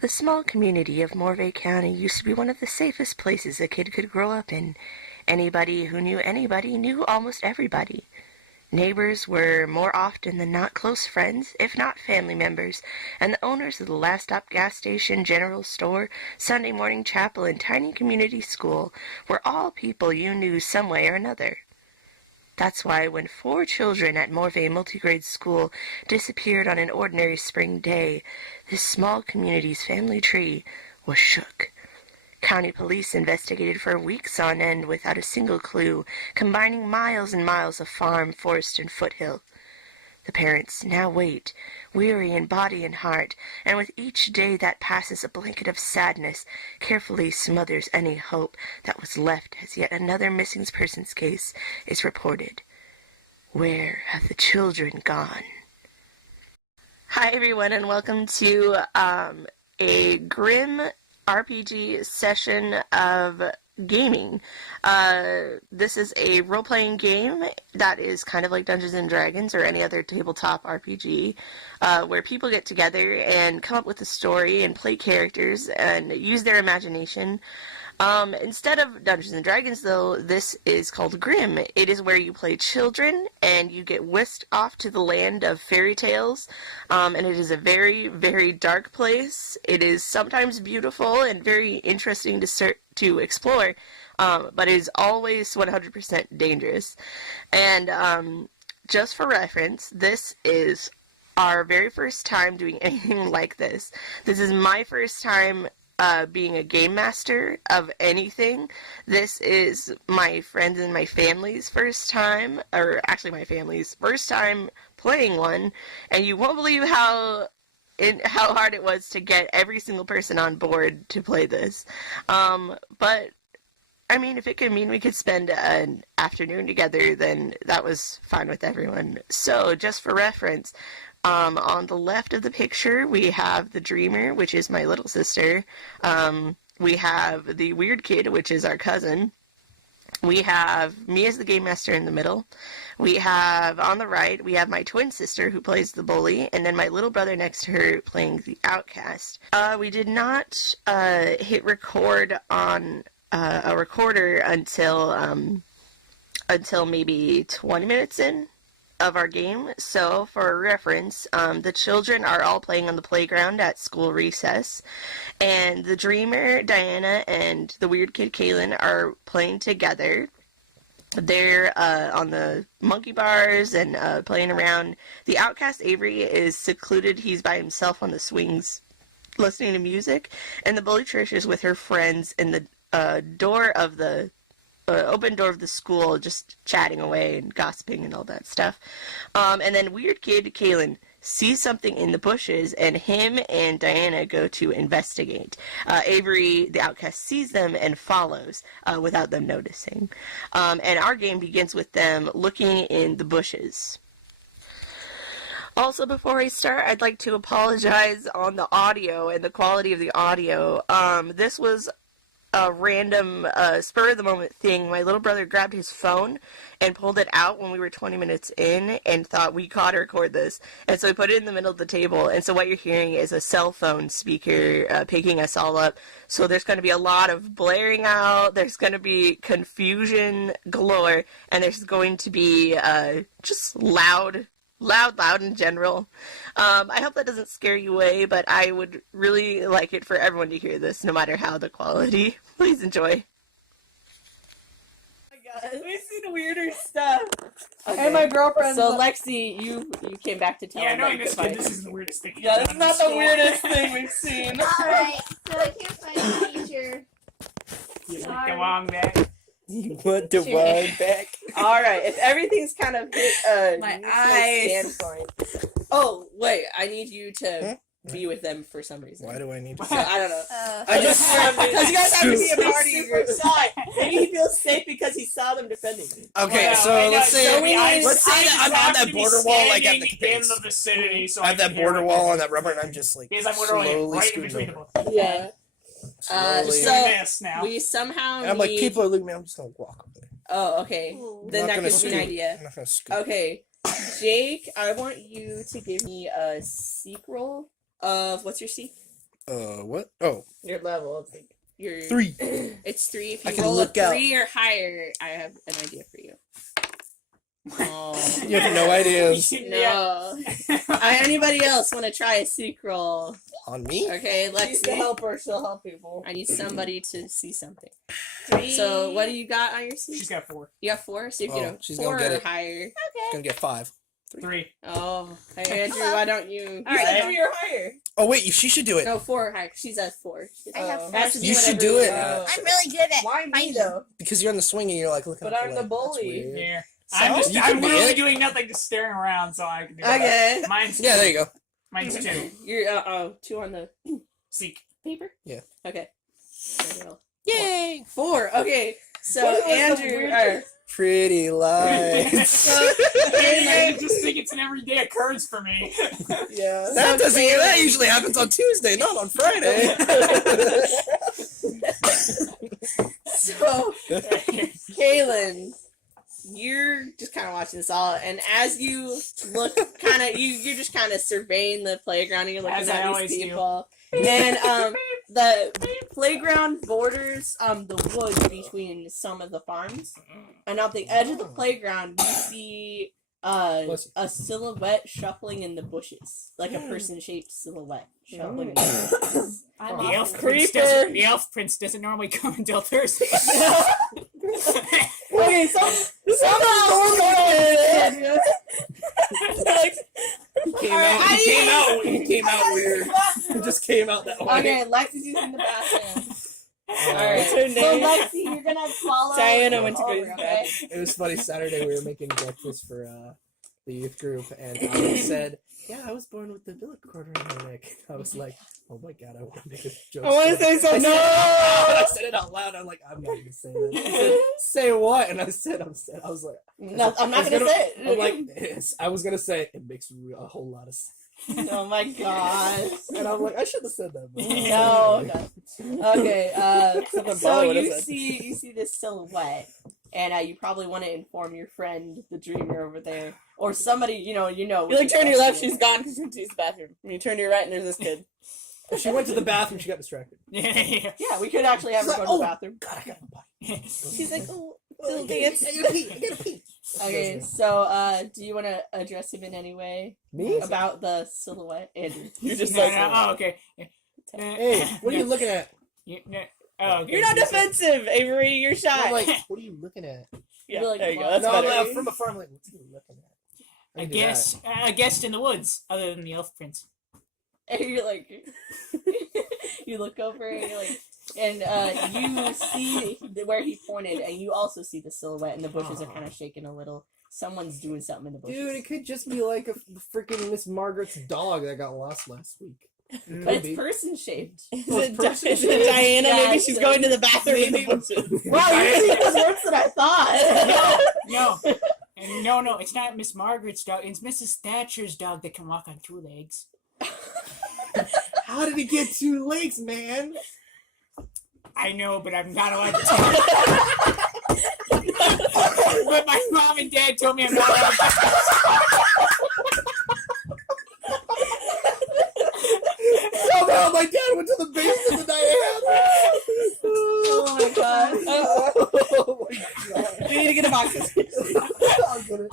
The small community of Morvay County used to be one of the safest places a kid could grow up in. Anybody who knew anybody knew almost everybody. Neighbors were more often than not close friends, if not family members, and the owners of the last stop gas station, general store, Sunday morning chapel, and tiny community school were all people you knew some way or another. That's why when 4 children at Morvay Multigrade School disappeared on an ordinary spring day, this small community's family tree was shook. County police investigated for weeks on end without a single clue, combining miles and miles of farm, forest, and foothill. The parents now wait, weary in body and heart, and with each day that passes a blanket of sadness carefully smothers any hope that was left as yet another missing persons case is reported. Where have the children gone? Hi everyone, and welcome to a Grimm RPG session of gaming. This is a role-playing game that is kind of like Dungeons and Dragons or any other tabletop RPG, where people get together and come up with a story and play characters and use their imagination. Instead of Dungeons and Dragons, though, this is called Grimm. It is where you play children and you get whisked off to the land of fairy tales, and it is a very, very dark place. It is sometimes beautiful and very interesting to explore, but it is always 100% dangerous. And just for reference, this is our very first time doing anything like this. This is my first time being a game master of anything. This is my friends and my family's first time, or actually my family's first time playing one, and you won't believe how hard it was to get every single person on board to play this. But I mean, if it could mean we could spend an afternoon together, then that was fine with everyone. So, just for reference, on the left of the picture, we have the Dreamer, which is my little sister. We have the Weird Kid, which is our cousin. We have me as the game master in the middle. We have, on the right, we have my twin sister who plays the bully, and then my little brother next to her playing the outcast. We did not hit record on a recorder until maybe 20 minutes in of our game. So for reference, the children are all playing on the playground at school recess, and the Dreamer, Diana, and the Weird Kid, Kaylin, are playing together. They're on the monkey bars and playing around. The outcast, Avery, is secluded. He's by himself on the swings listening to music, and the bully Trish is with her friends in the open door of the school, just chatting away and gossiping and all that stuff. And then Weird Kid Kaylin sees something in the bushes, and him and Diana go to investigate. Avery, the outcast, sees them and follows without them noticing. And our game begins with them looking in the bushes. Also, before I start, I'd like to apologize on the audio and the quality of the audio. This was a random spur-of-the-moment thing. My little brother grabbed his phone and pulled it out when we were 20 minutes in and thought we caught to record this. And so we put it in the middle of the table. And so what you're hearing is a cell phone speaker picking us all up. So there's going to be a lot of blaring out. There's going to be confusion galore. And there's going to be just loud in general. I hope that doesn't scare you away, but I would really like it for everyone to hear this, no matter how the quality. Please enjoy. Oh my god, we've seen weirder stuff. Okay. And my girlfriend. So Lexi, you came back to tell Yeah, him no, that you could fight. this is the weirdest thing. Yeah, this is not the weirdest thing we've seen. Alright, so I can't find a teacher. You Sorry. like the wrong back. You want the wine back? Alright, if everything's kind of hit My neutral eyes. standpoint. Oh, wait, I need you to be with them for some reason. Why do I need to? So, I don't know. I just Because you guys have to be a Super party group. Side. Maybe he feels safe because he saw them defending me. Okay, Well, so I know, let's say so we- I- let's say I that I'm just on that have to be border wall, like at standing the in base. the vicinity, so I have that can hear border what wall they're on that rubber, and I'm just like saying. Because I'm literally slowly right in scooting between over. them. Yeah. Slowly. so- Doing this now. We somehow And I'm like, need... people are looking at me. I'm just gonna walk over there. Oh, okay. Ooh. Then I'm not that gonna gives me an scoot. idea. I'm not gonna scoot. Okay, Jake, I want you to give me a seek roll of, what's your seek? What? Oh, Your level. Your 3. It's 3. If I you can roll a look out. 3 or higher, I have an idea for you. Oh. You have no ideas. No. Anybody else want to try a seek roll? On me? Okay, She's the Lexi. helper. She'll help people. I need somebody to see something. 3. So, what do you got on your seek? She's got 4. You got 4? So if you Oh, know she's 4 gonna get or it. higher. Okay. Gonna get 5. 3. Oh, hey Andrew, Hello. why don't you? You Alright. said 3 or higher. Oh wait, she should do it. No, 4 or higher. She's at 4. I have Oh. four. Has to be You should whatever do it. I'm really good at Why me fighting. though? Because you're on the swing and you're like looking. But up I'm the that's bully. weird. Yeah. So? You I'm can be literally it. doing nothing, just staring around, so I can do that. Okay. Mine's Yeah, there you go. Mine's 2. You're 2 on the Seek. paper. Yeah. Okay. There you go. Yay! 4. Okay. So What was the Andrew. weirdest- Pretty lights. So, I just think it's an everyday occurrence for me. Yeah. That doesn't. That usually happens on Tuesday, not on Friday. so Kaylin, you're just kind of watching this all, and as you look, you're just kind of surveying the playground, and you're looking As I at always these do. people, and the playground borders the woods between some of the farms, and at the edge of the playground, you see a silhouette shuffling in the bushes, like a person-shaped silhouette shuffling in the bushes. I'm The elf, awful. prince Creeper. doesn't, the elf prince doesn't normally come until Thursday. Okay, some normal. He came out weird. He just came out that way. Okay, Lexi's using the bathroom. Alright. So Lexi, you're gonna follow Diana went to go over, use the okay? It was funny. Saturday we were making breakfast for the youth group, and Alex said, "Yeah, I was born with the billet cord around my neck." I was like, "Oh my god, I want to make a joke." I want to say something. No! No. I said it out loud. I'm like, I'm not gonna say that. He said, "Say what?" And I said, I was like, No, I'm not I was gonna say it. I'm like, yes. I was gonna say it makes a whole lot of sense. Oh my gosh. And I'm like, I should have said that. But No. Okay. Something So Bella would've you said. see this silhouette, and you probably want to inform your friend, the dreamer over there, or somebody you know. You like turn to your left, she's gone because she went to use the bathroom. And you turn to your right, and there's this kid. She went to the bathroom. She got distracted. Yeah. Yeah, we could actually have her She's go like, to "Oh, the bathroom. God, I got my body. She's like, oh, Oh, little dance. I gotta pee. I gotta pee. Okay, so do you want to address him in any way Me? about the silhouette? Andrew. You're just No, like, no, oh, okay. Hey, what are you looking at? No, oh, okay. you're not defensive, Avery. You're shy. I'm like, what are you looking at? yeah, You're like, there you go. well, That's No, better. I'm from afar. I'm like, what's he looking at? I A can do that. guest, a guest in the woods, other than the elf prince. And you're like, you look over and you're like, and you see where he pointed, and you also see the silhouette, and the bushes are kind of shaking a little. Someone's doing something in the bushes. Dude, it could just be like a freaking Miss Margaret's dog that got lost last week. But it's person shaped. Is Oh, it, it's person is it shaped? Diana? Yeah, Maybe she's so- going to the bathroom in the Maybe. bushes. Wow, you see this worse than I thought. No, it's not Miss Margaret's dog. It's Mrs. Thatcher's dog that can walk on 2 legs. How did he get 2 legs, man? I know, but I'm not allowed to tell. But my mom and dad told me I'm not allowed to tell. Somehow my dad went to the basement and I Oh my god. Oh my god. We need to get a box. I'll get it.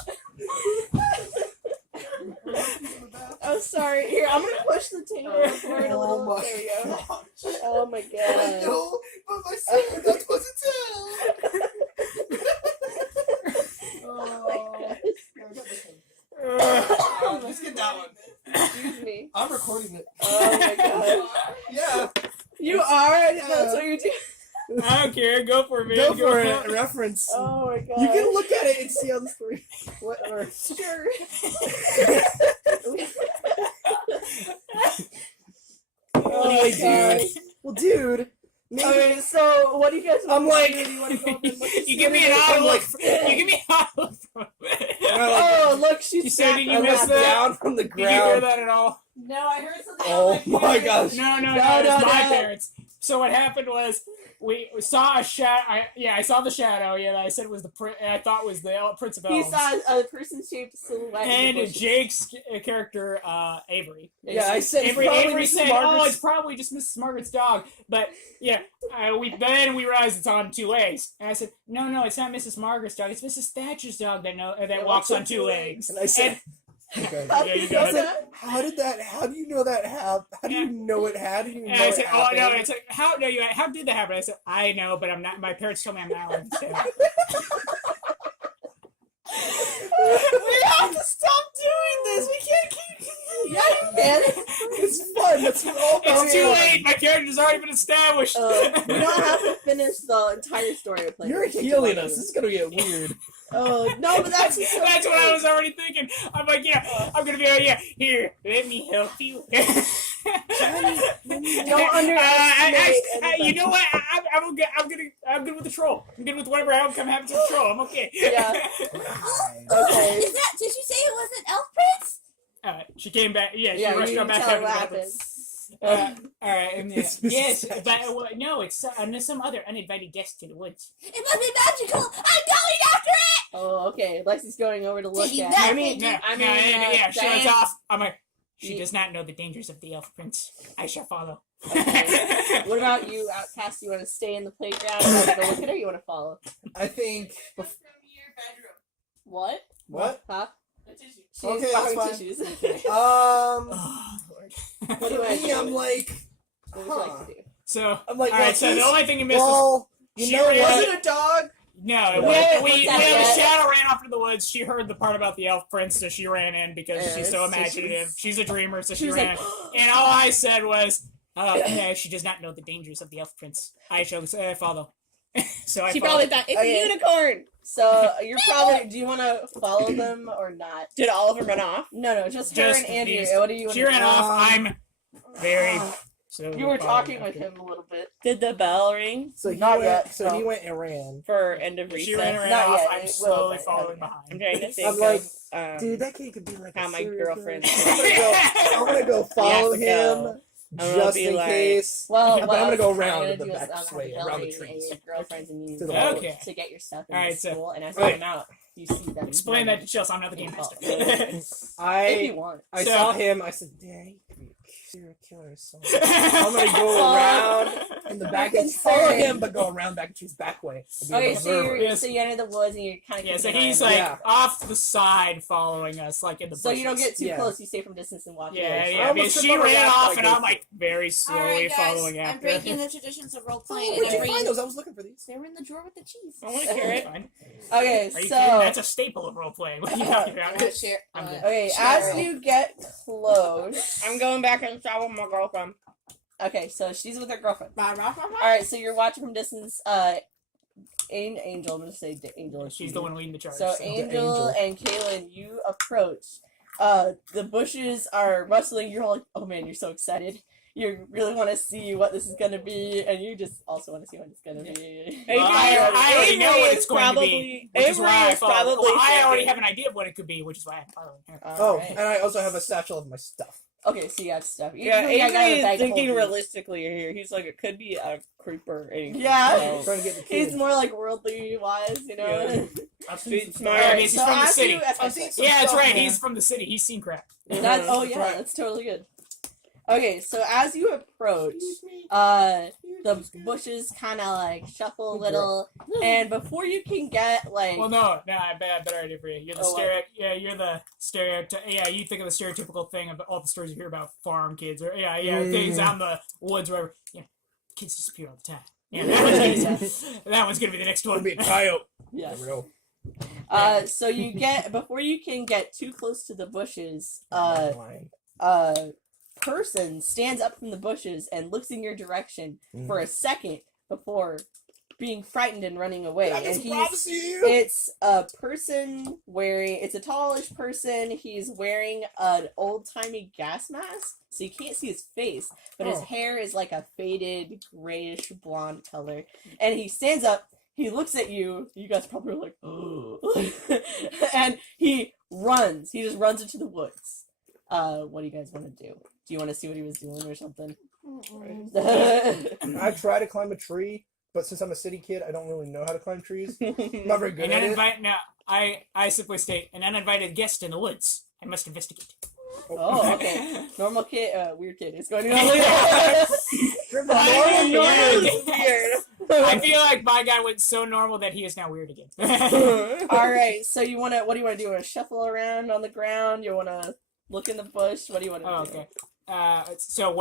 Oh, sorry. Here, I'm gonna push the table forward a Oh little. my There we go. gosh. Oh my I god. know, but my secret not supposed to tell. Oh Just get that one. Excuse me. I'm recording it. Oh my god. Yeah. You are? That's what you're doing? I don't care. Go for it, man. Go for it. Reference. Oh my god. You can look at it and see how the story. Whatever. Sure. Anyway, dude. Well, dude. Maybe Okay, so what do you guys want I'm to like- do? Do you want to go up and look at You give me an I'm olive. like- You give me an olive. I'm like, Oh, look, she's You said, back did I you on look miss that. that? down from the Did you hear ground. that at all? No, I heard something. Oh my gosh. No, No, it was no, my no. parents. So what happened was we saw a shadow. I saw the shadow. Yeah, that I said was I thought was the Prince of He Elves. saw a person-shaped silhouette. in the And bushes. Jake's character, Avery. Yeah, I said Avery said, "Oh, Margaret's- it's probably just Mrs. Margaret's dog." But yeah, we realized it's on two legs. And I said, "No, it's not Mrs. Margaret's dog. It's Mrs. Thatcher's dog that walks on two legs." And I said, okay. How Yeah, did you you got know it. that? How do you know that happened? How do you know it? How do you know And I said, it "Oh no!" happened? It's like, how did that happen? I said, "I know, but I'm not." My parents told me I'm not allowed to say that. We have to stop doing this. We can't keep. Yeah, you can. It's fun. That's what all about It's too fun. late. My character's already been established. We don't have to finish the entire story of playing. You're healing us. This is gonna get weird. Oh no, but that's so That's what I great. was already thinking. I'm like, yeah, I'm gonna be like, yeah, here, let me help you. Don't underestimate you know what? I'm good with the troll. I'm good with whatever outcome happens with the troll. I'm okay. Yeah. Okay. Did you say it was an elf prince? She came back. Yeah, she Yeah, rushed you her can back tell out. what of the happened. all right, and It's yes, Mrs. but no, it's some other uninvited guest to the woods. It must be magical. I'm going after it. Oh, okay. Lexi's going over to look Taking at. that. I mean, Yeah, she Diane- was off. I'm like, she You- does not know the dangers of the elf prince. I shall follow. Okay. What about you, Outcast? You want to stay in the playground? You want to go look at her? Or you want to follow? I think. What? What? Huh? She's Okay, that's borrowing fine. tissues. Oh, Lord. What do For I me, do? I'm like, What would you like to do? So, I'm like, all right. So the only thing you missed was well, you she know ran- what? Is it a dog? no. No. We, Yeah, we, what's that the yet? shadow ran off into the woods. She heard the part about the elf prince, so she ran in because Yeah, she's so so imaginative. She's a dreamer, so she was ran. like, And all I said was, no, she does not know the dangers of the elf prince. I shall follow. So I she followed. probably thought it's a unicorn. So you're probably. Do you want to follow them or not? Did all of them run off? No, just her Just and Andrew. these- What do you? She wanna ran do? off. I'm very. So You were talking following with after. him a little bit. Did the bell ring So he Not went. yet, So no. he went and ran. for end of She ran recess? Not off. yet, I'm it will, slowly but- following okay. behind. I'm trying to think I'm like, of Dude, that kid could be like how a my serial girlfriend. killer. I'm gonna go follow Yeah, him go. I'm gonna just be in like- case. Well, But what I'm gonna I go was around gonna the do is, back have way, the around the Bellring trees. and your girlfriends and you To the go Okay. to get your stuff in All the right, so- school, and as Right. you come out, you see them. Explain that to Chelsea. I'm not the game Oh, master. if I you want. I So- saw him. I said, "Dang, he could be a serial killer." So I'm gonna go around in the back and follow him, but go around back and choose back way. And be an Okay, so observer. you're so you enter the woods and you're kind of Yeah, so he's like Yeah. off to the side, following us, like in the bushes. so you don't get too Yeah. close. You stay from distance and watch. Yeah, it. I yeah. almost Because tripped she over ran that off, like and this. I'm like very slowly Alright, guys, following I'm after. breaking the traditions of role playing. Where'd and you I'm find bringing. those? I was looking for these. They were in the drawer with the cheese. I want to hear it. Fine. Okay, Are you kidding? so That's a staple of role playing. What are you talking I'm about? gonna share. I'm good. okay, Share as it. you get close. I'm going back and shop with my girlfriend. Okay, so she's with her girlfriend. Rah, rah, rah, rah. All right, so you're watching from distance. Angel. I'm gonna say Angel. She's the one leading the charge. So Angel and Kaylin, you approach. The bushes are rustling. You're all like, oh man, you're so excited. You really want to see what this is gonna be, and you just also want to see what it's gonna be. Well, I already know what it's going to be, which is why I followed. Well, I already have an idea of what it could be, which is why I'm following her. Oh, Alright. and I also have a satchel of my stuff. Okay, so you got stuff. You Yeah, really got a Avery bag is full of thinking these. realistically here. He's like, it could be a creeper. And Yeah. Trying to get the He's kids. more like worldly wise, you know. Yeah. I've Street seen smart. Yeah, he's from the as city. you- I've seen some Yeah, that's stuff, right. man. He's from the city. He's seen crap. That, oh yeah, Right. that's totally good. Okay, so as you approach, the bushes kind of like shuffle a little, and before you can get like, Well, no, I better idea for you. You're the Oh, what? you're the stereotype. Yeah, you think of the stereotypical thing of all the stories you hear about farm kids, or Mm. things out in the woods, wherever. Yeah, kids disappear all the time. Yeah, that one's gonna be the next It'll one. be a coyote. yes. There we go. So you get before you can get too close to the bushes, Line. person stands up from the bushes and looks in your direction for a second before being frightened and running away. I And just he's promise you. it's a person wearing it's a tallish person. He's wearing an old-timey gas mask, so you can't see his face, but his Oh. hair is like a faded grayish blonde color. And he stands up, he looks at you, you guys probably are like, oh, and he runs. He just runs into the woods. what do you guys want to do? Do you want to see what he was doing or something? I try to climb a tree, but since I'm a city kid, I don't really know how to climb trees. I'm not very good at it. I simply state, an uninvited guest in the woods. I must investigate. Oh, okay. Normal kid, weird kid is going on. I feel like my guy went so normal that he is now weird again. All right, so what do you want to do? You want to shuffle around on the ground? You want to look in the bush? What do you want to do? Okay. So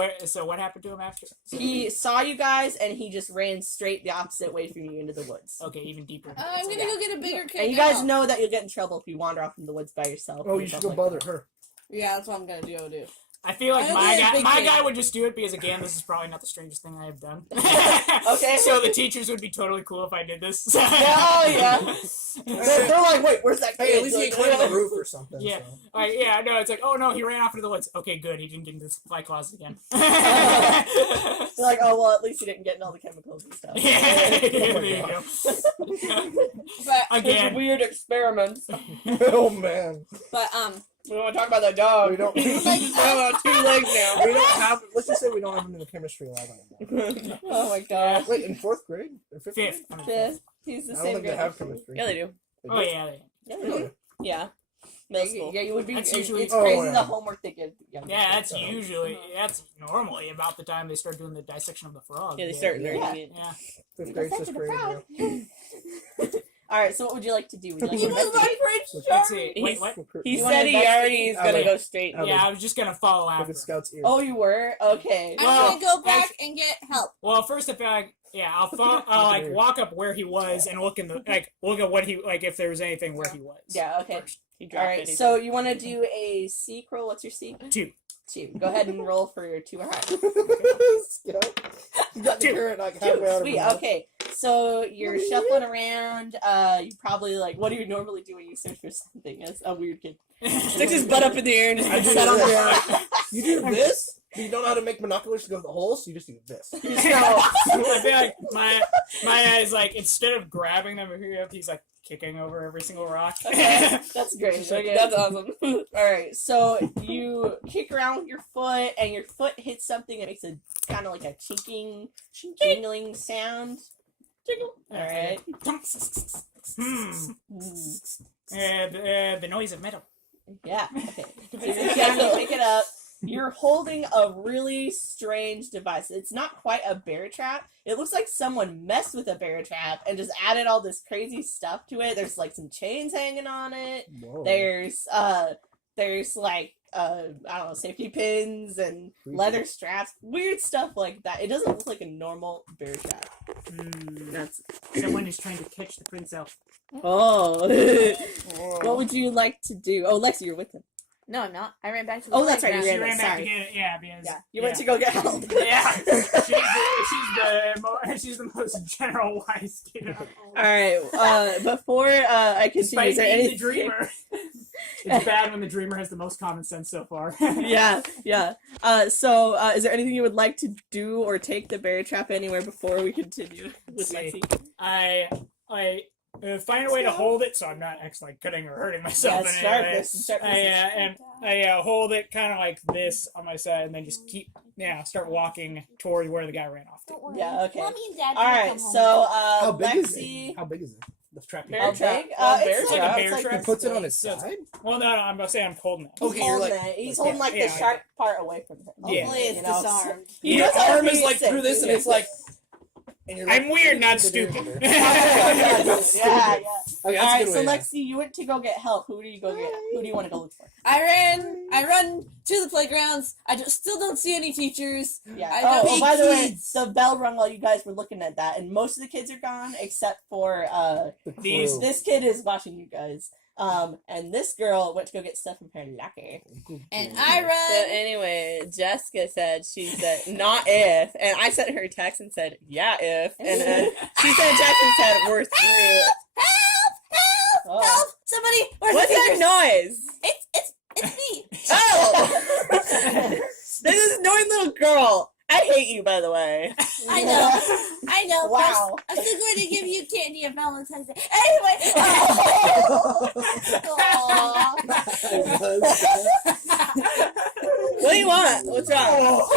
what happened to him after? He saw you guys, and he just ran straight the opposite way from you into the woods. Okay, even deeper. I'm gonna go get a bigger cake. And you guys know that you'll get in trouble if you wander off in the woods by yourself. Oh, you should go bother her. Yeah, that's what I'm gonna do. I feel like I don't my need a big cake. guy would just do it because, again, this is probably not the strangest thing I have done. Okay. So the teachers would be totally cool if I did this. Yeah. They're like, wait, where's that kid? Hey, at least he climbed the roof or something. Yeah. So. No, it's like, oh no, he ran off into the woods. Okay, good, he didn't get into the supply closet again. They're like, oh, well, at least he didn't get in all the chemicals and stuff. Yeah, Oh there you my go. But Again. It's weird experiments. Oh man. but We don't want to talk about that dog. We don't. He's on 2 legs now. We don't have. Let's just say we don't have him in the chemistry lab anymore. Oh my gosh. Wait, in 4th grade or 5th grade? Fifth. Yeah, he's the I don't same think they grade. have chemistry. Yeah, they do. They Oh do? yeah. Yeah, they do. Yeah. Middle school. Yeah, you would be. That's It's usually- crazy yeah. the homework they give. Yeah, that's normally about the time they start doing the dissection of the frog. Yeah, they start Yeah. learning it. Yeah. 5th grade, 6th grade. Yeah. All right, so what would you like to do? Would you like he to was my investigate? Let's see. Wait, He's- what? He You said he already is I gonna would- go straight. I would- Yeah, I was just gonna follow Look after. at Scout's ear. Oh, you were? Okay. I'm Well, gonna go back that's- and get help. Well, first I feel like I'll like walk up where he was and look at what he if there was anything where he was. Yeah, okay. First. All right, so you want to do a seek roll? What's your seek? 2. 2. Go ahead and roll for your 2 or higher. Scout. You got the 2. carrot like halfway out of Sweet, her mouth. okay. So you're shuffling around. You probably what do you normally do when you search for something as a weird kid? Sticks his butt up in the air and I just do set on the this. ground. You do this, but you don't know how to make binoculars to go to the hole, so you just do this. I feel like my guy's like, instead of grabbing them, he's like kicking over every single rock. Okay, that's great. Okay. That's awesome. All right, so you kick around with your foot, and your foot hits something that makes a kind of like a jingling sound. Jingle. All right. The noise of metal. Yeah. Okay. So you pick it up. You're holding a really strange device. It's not quite a bear trap. It looks like someone messed with a bear trap and just added all this crazy stuff to it. There's some chains hanging on it. Whoa. There's I don't know, safety pins and leather straps, weird stuff like that. It doesn't look like a normal bear trap. That's Someone is trying to catch the prince elf. oh. What would you like to do? Oh, Lexi, you're with him. No, I'm not. I ran back to the Oh, that's right. playground. You ran back. back to Sorry. get it. Yeah, because You went to go get help. Yeah, she's the most general wise kid. All right. Before I continue, Despite is there being the anything? dreamer, it's bad when the dreamer has the most common sense so far. Yeah. So, is there anything you would like to do or take the bear trap anywhere before we continue with See. Lexi? I find a way to hold it so I'm not actually cutting or hurting myself. Yes, in sharp any way. this, sharp I hold it kind of like this on my side, and then just start walking toward where the guy ran off to. Don't worry. Yeah, okay. Mommy and Dad All right. come home. So, How big is Lexi. it? How big is it? The trap. How big? Bear It's like trap. it's like Bear He trap. puts it on his So- side? Well, no, I'm about to say I'm holding it. He's Okay, you're holding like- it. He's holding like yeah, the sharp part away from him. Yeah. Hopefully it's You know, disarmed. He Your knows how to arm is be like sick. through this, and it's like. And you're I'm weird, not stupid. Yeah. Okay, All that's right, a good so way. Lexi, you went to go get help. Who do you go get? Who do you want to go look for? I run to the playgrounds. I still don't see any teachers. Yeah. I Oh, don't well, need by the way, kids. the bell rung while you guys were looking at that, and most of the kids are gone except for The crew. These- this kid is watching you guys. And this girl went to go get stuff from her locker. And I So run. anyway, Jessica said she said not if, and I sent her a text and said yeah if, and then she said Jackson said we're through. Help! Oh. Help! Somebody! Where's What's the that teachers? noise? It's me. Oh, this is annoying little girl. I hate you, by the way. I know. Wow. I'm still going to give you candy on Valentine's Day. Anyway. What do you want? What's wrong? There was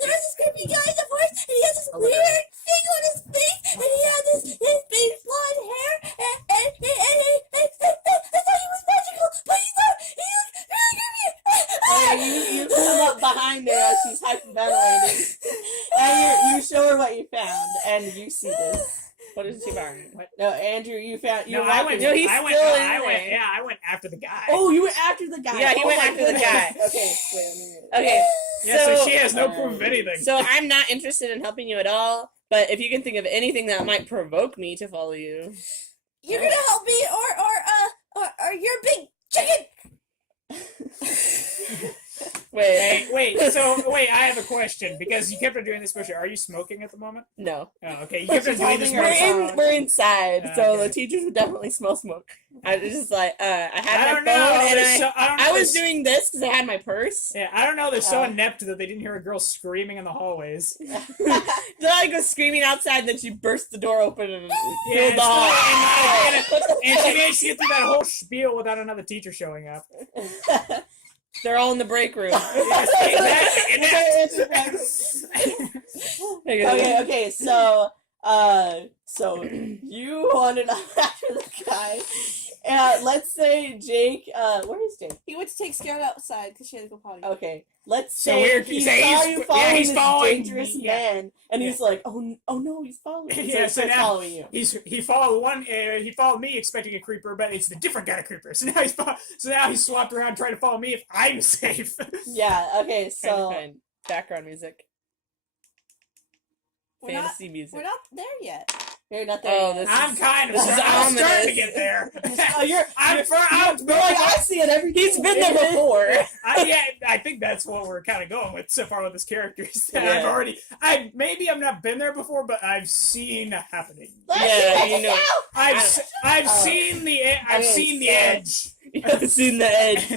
this creepy guy in the forest, and he has this weird thing on his face, and he had his big blonde hair, and I thought he was magical, but he's not. He looks really creepy. You come up behind her as she's hyperventilating, and you show her what you found, and you see this. What did she find? What? No, Andrew, you found. No, I went. No, he's I went. still in I went. there. Yeah, I went after the guy. Oh, you went after the guy. Yeah, he Oh went my after the goodness. guy. Okay, wait, let me read. Okay. Yeah, so she has no proof of anything. So I'm not interested in helping you at all. But if you can think of anything that might provoke me to follow you, You're gonna help me, or you're a big chicken. wait. So I have a question because you kept on doing this motion. Are you smoking at the moment? No. Oh, okay. You kept on doing this motion. We're inside, so Okay. the teachers would definitely smell smoke. I was just like, I had I my don't phone know. and I I was doing this because I had my purse. Yeah, I don't know. They're so inept that they didn't hear a girl screaming in the hallways. Then I go screaming outside, and then she burst the door open and Yeah, filled the hall. and she managed to get through that whole spiel without another teacher showing up. They're all in the break room. Yes, exactly. Okay, so you wanted after the guy. Let's say Jake, where is Jake? He went to take Scout outside because she had to go potty. Okay, let's So say we're- he so saw he's- you yeah, following he's this following dangerous me, yeah. man, and he's like, oh no, he's following me. Yeah, so he's now- following you. He followed one. He followed me expecting a creeper, but it's the different kind of creeper. So now he's swapped around trying to follow me if I'm safe. Yeah, okay, so Fine. Background music. We're not, Fantasy music. we're not there yet. you're not there. Oh, yet. this I'm kind of. This is I'm starting ominous. to get there. Oh, you're like, I see it every. He's been there before. I think that's what we're kind of going with so far with this character. Is that Yeah. maybe I've not been there before, but I've seen it happening. Yeah, you know. I've seen the edge. I've seen the edge.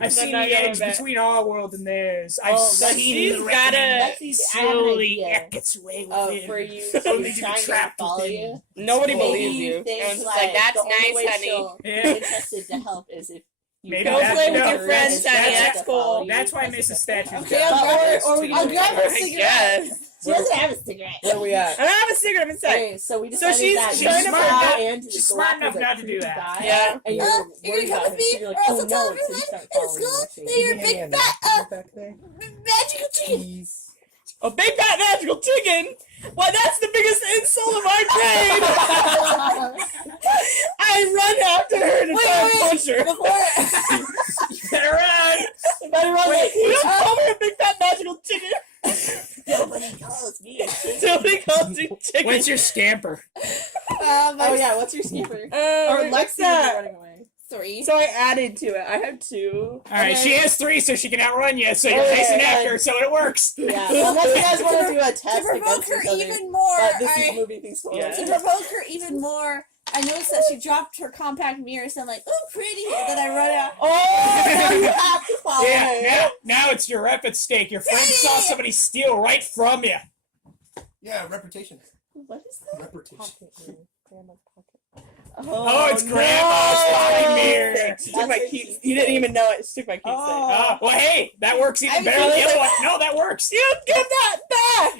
I've seen not the going edge back. between our world and theirs. I've so seen she's the gotta- reckoning slowly idea. eke its way Oh, within. for you Only to to be try to trapped follow within. you. Nobody Maybe believes you. think, And it's like, that's the only nice, way honey. she'll Yeah. be interested to help is if you Maybe Go that's- play with no, your friends, that's- honey. That's cool. That's why Mrs. Statue's Okay, got I'll grab her- this or too. we I'll grab her I cigarette. guess. She doesn't have a cigarette. Where we at? I don't have a cigarette inside. Okay, so we So decided she's that she's you smart saw enough- Andrew she's go smart after enough the not to do creepy that. guy, Yeah. And you're You're worried gonna come about with him, so me, you're like, or else oh I'll tell no, everyone so you start in following school him, that you're a big Hand fat back there. magical chicken. Please. A big fat magical chicken? Why, that's the biggest insult of our grade! I run after her to try and punch her. You better run. You don't call me a big fat magical chicken. Nobody calls me a chicken. Somebody calls you chicken. What's your scamper? Oh yeah, what's your skipper? Or what's Lexi that? running away. 3. So I added to it. I have 2. All right, she has 3, so she can outrun you. So you're Okay, chasing yeah. after her, so it works. Yeah, unless you guys want to do a To test provoke against her each other. even more, But this is moving things forward. Yeah. to provoke her even more, I noticed that she dropped her compact mirror, so I'm like, "Oh, pretty!" And then I run out. Oh, now you have to follow Yeah, her. now it's your rep at stake. Your friend saw somebody steal right from you. Yeah, reputation. What is that? Reputation. Oh, it's Grandma's pocket mirror. She took my keys. You didn't even know it. She took my keys. Well, hey, that works even I'm better than the feeling other one. No, that works. You give that back!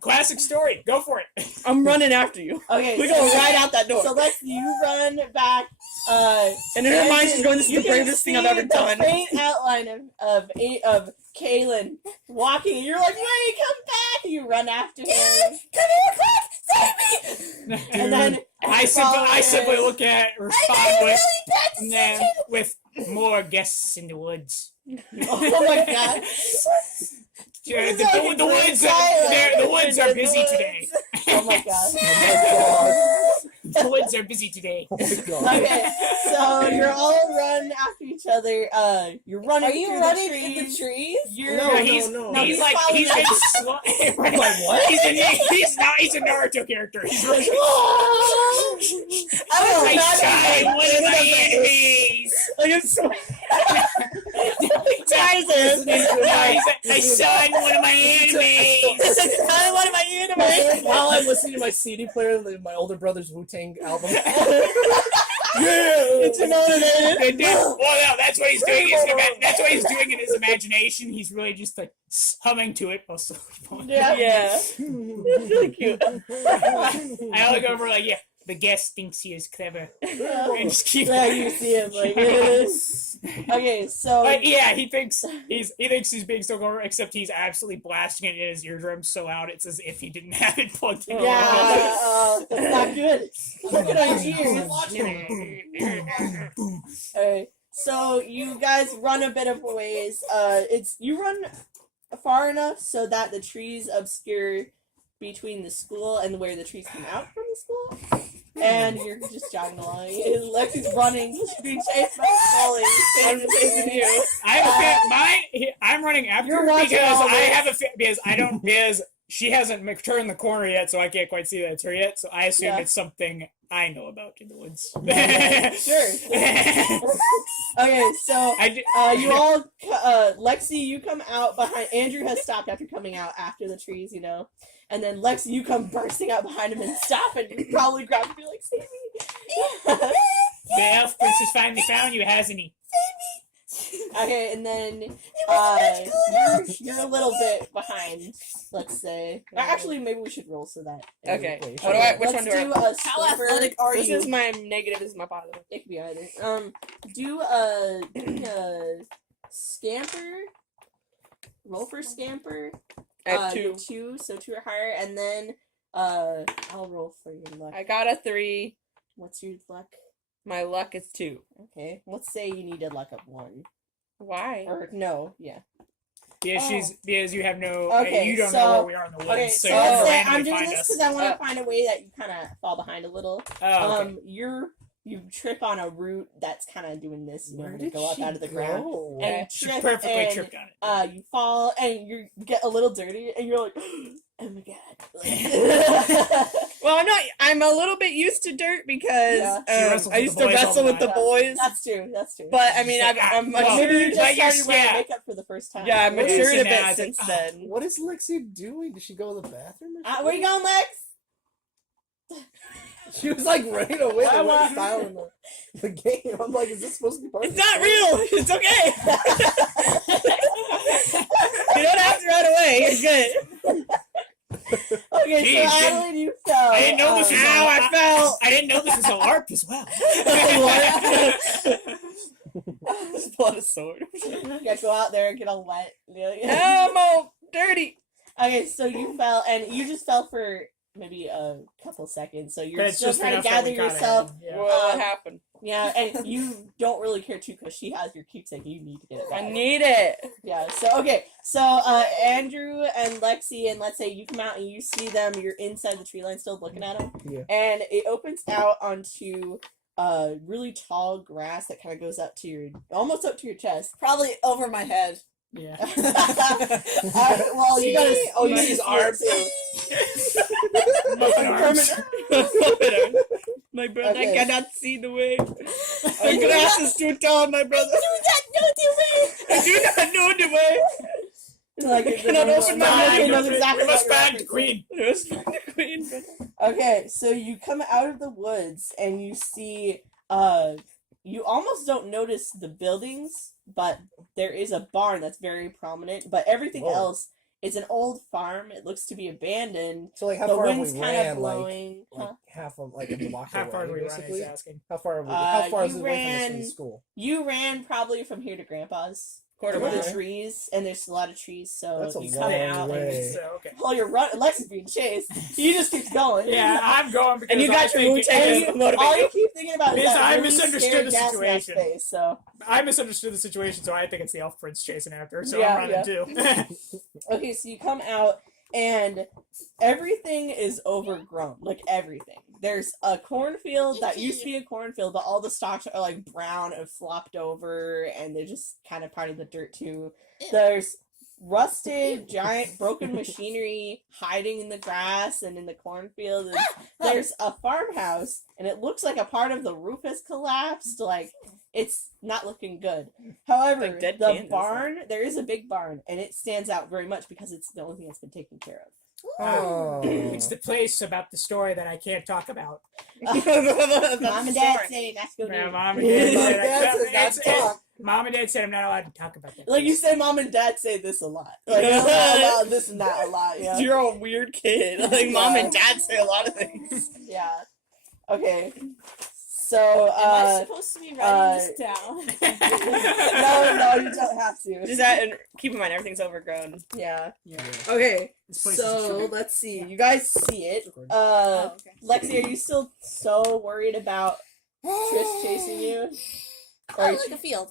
Classic story. Go for it. I'm running after you. Okay, We so go right out that door. So Lex, you run back. And in her mind, she's going, this is you the can bravest thing I've see ever the done. faint outline of Kaylin walking, and you're like, "Wait, come back!" And you run after her, Come here, quick! Save me! and then I simply look at respond I with, really bad nah, with more guests in the woods. oh my god, The woods are busy today. oh my god. The woods are busy today. Oh my god. Okay, so you're all run after each other. You're running. Are you through running the in the trees. trees? No. He's like he's been slow. Like what? He's a Naruto character. He's running. I shine one of my enemies. Like, it's so... I shine one of my enemies. I one of my enemies. While I'm listening to my CD player, my older brother's Wu-Tang album. It's motivated. Well, no, that's what he's doing. That's what he's doing in his imagination. He's really just like humming to it. Also, Yeah. It's really cute. I look over like, yeah, the guest thinks he is clever. And just keep. Yeah, you see him like. Okay, so. Yeah, he thinks he's being so clever, except he's absolutely blasting it in his eardrums so loud it's as if he didn't have it plugged in. Yeah, that's not good. Look at our ears. Alright, so you guys run a bit of ways. You run far enough so that the trees obscure between the school and where the trees come out from the school. And you're just jogging along. Lexi's running. She's being chased by Scully. I'm chasing you. I'm running after You're her watching because all I this. have because she hasn't turned the corner yet, so I can't quite see that it's her yet. So I assume it's something I know about in the woods. Sure. Okay, so you all, Lexi, you come out behind. Andrew has stopped after coming out after the trees, and then Lexi, you come bursting out behind him and stop, and you probably grab him and be like, "Save me!" The elf prince has finally found you, hasn't he? Okay, and then you're a little bit behind. Let's say. Actually, maybe we should roll so that. Okay. Which Let's one do do I? How athletic are This you? is my negative. This is my positive. It could be either. Do a scamper. Roll for scamper. I have 2. 2, so 2 or higher, and then I'll roll for your luck. I got a 3. What's your luck? My luck is 2. Okay, let's say you need a luck of 1. Why? Or no, yeah. Because you have no. Okay, you don't so- know where we are in the woods. Okay, so so you're let's gonna say I'm randomly doing find this us. because I want to find a way that you kind of fall behind a little. Oh, okay. You trip on a root that's kind of doing this. You know, Where to did go up she out of the ground. go? And you She trip perfectly and, tripped on it. You fall and you get a little dirty and you're like, oh my god. Well, I'm a little bit used to dirt because Yeah. She wrestles I with used the to boys all wrestle the with the time. boys. That's true. That's true. But I mean, I'm Well, Maybe you matured. just but you're- started wearing yeah. makeup for the first time. Yeah, I Well, matured a now bit it's since like, then. What is Lexi doing? Did she go to the bathroom? Or Where you going, Lex? She was like running away. I What want- style in the game? I'm like, is this supposed to be part of It's the not story? real. It's okay. You don't have to run away. It's good. Okay, Jeez, so didn't- Adeline, you fell. I didn't know this was Ow, I fell. I didn't know this was a LARP as well. Just pull out a sword. Yeah, go out there and get all wet. I'm all dirty. Okay, so you fell, and you just fell for maybe a couple seconds. So you're But it's still just trying to enough that gather we got yourself. in, yeah. What happened? Yeah, and you don't really care too because she has your keepsake. You need to get it back. I need it. Yeah. So okay. So Andrew and Lexi, and let's say you come out and you see them. You're inside the tree line, still looking at them. Yeah. And it opens out onto really tall grass that kind of goes up to almost up to your chest. Probably over my head. Yeah. Well, you gotta. Oh, you you see his see it arms? too. Muffin arms. My brother Okay. cannot see the way. The Okay. grass is too tall, my brother. I do not know the way. Like, I cannot open my mouth. He knows exactly We must what you're find the referencing. queen. Let's find the queen. Okay, so you come out of the woods and you see you almost don't notice the buildings, but there is a barn that's very prominent, but everything Whoa. else is an old farm. It looks to be abandoned. So like, how The far have wind's we kind ran? of blowing. Like half of like a block How away, far do we run? basically. He's asking. How far? How far is you it away from ran- the school? You ran probably from here to Grandpa's. Quarter Through mile. the trees, and there's a lot of trees, so That's a you long come out way. and So okay. while you're running, Lex is being chased. He just keeps going. Yeah, I'm going because And you got I your think- Wu-Tang And as you- the motivator. all you keep thinking about is Because that I really misunderstood scared the gas mask situation. face, so. I misunderstood the situation, so I think it's the elf prince chasing after her. So Yeah, I'm running too. Okay, so you come out and everything is overgrown. Like everything. There's a cornfield that used to be a cornfield, but all the stalks are like brown and flopped over, and they're just kind of part of the dirt too. There's rusted, giant, broken machinery hiding in the grass and in the cornfield. And there's a farmhouse, and it looks like a part of the roof has collapsed. Like, it's not looking good. However, Like dead the pandas, barn, there is a big barn, and it stands out very much because it's the only thing that's been taken care of. Oh. It's the place about the story that I can't talk about. Mom and Dad say that's good. Yeah, Mom and Dad said I Dad says not to talk. Mom and Dad said I'm not allowed to talk about that. Like you say, Mom and Dad say this a lot. Like this and that a lot. Yeah. You're a weird kid. Like Mom and Dad say a lot of things. Yeah. Okay. So, Am I supposed to be writing this down? no, you don't have to. Just that, and keep in mind everything's overgrown. Yeah. Yeah. Okay. This place So is let's see. You guys see it. Oh, okay. Lexi, are you still so worried about Trish chasing you? Oh, like a field.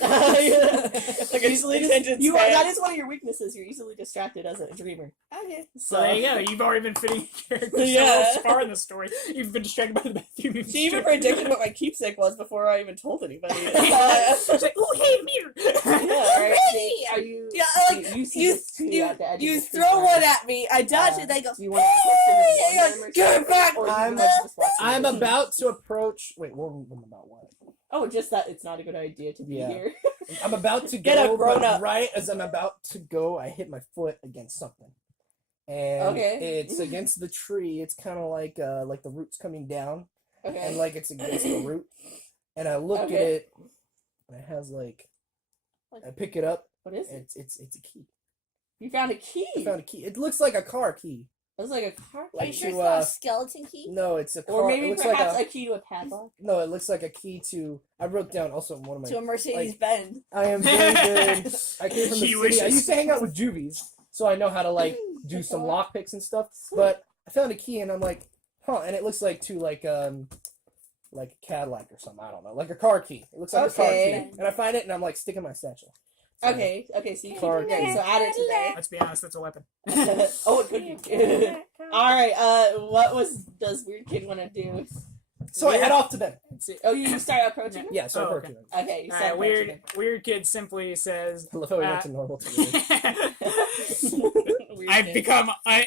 Like a easily attention You are, span. that is one of your weaknesses. You're easily distracted as a dreamer. Okay. So there you go. You've already been fitting characters Yeah. so far in the story. You've been distracted by the bathroom. She even predicted what my keepsake was before I even told anybody. She's like, "Oh, hey, mirror." Alright, Ready! are you? Yeah, like, you see you this too at the edge you of the tree throw line. one at me, I dodge it, they go, Do you want to push "Hey!" them Get it back! or I'm- I'm about to approach. Wait, I'm about what? Oh, just that it's not a good idea to be Yeah. here. I'm about to Get a go, grown but up. right as I'm about to go, I hit my foot against something, and Okay. it's against the tree. It's kind of like the roots coming down, Okay. and like it's against the root. And I look at Okay. it, and it has like, I pick it up. What is And it? it's a key. You found a key. I found a key. It looks like a car key. It was like a car. Are Like you sure to, it's not a skeleton key? No, it's a car. Or it maybe looks perhaps like a key to a padlock. no, it looks like a key to. I wrote down also one of my. To a Mercedes-Benz. I am very good. I came from the She city. I wishes. used to hang out with juvies, so I know how to like do some lock picks and stuff. But I found a key and I'm like, huh? And it looks like a Cadillac or something. I don't know, like a car key. It looks like a car Okay. key. And I find it and I'm like sticking my satchel. So, Okay, so you Car can key. so add it today. Let's be honest, that's a weapon. Oh, it could be. Alright, what does Weird Kid want to do? So I head off to them. Oh, you start approaching him? Yeah, so I Oh, approach okay. them. Okay, you start approaching him. Weird kid simply says, I love how we went to normal to weird. Weird I've Kid. become an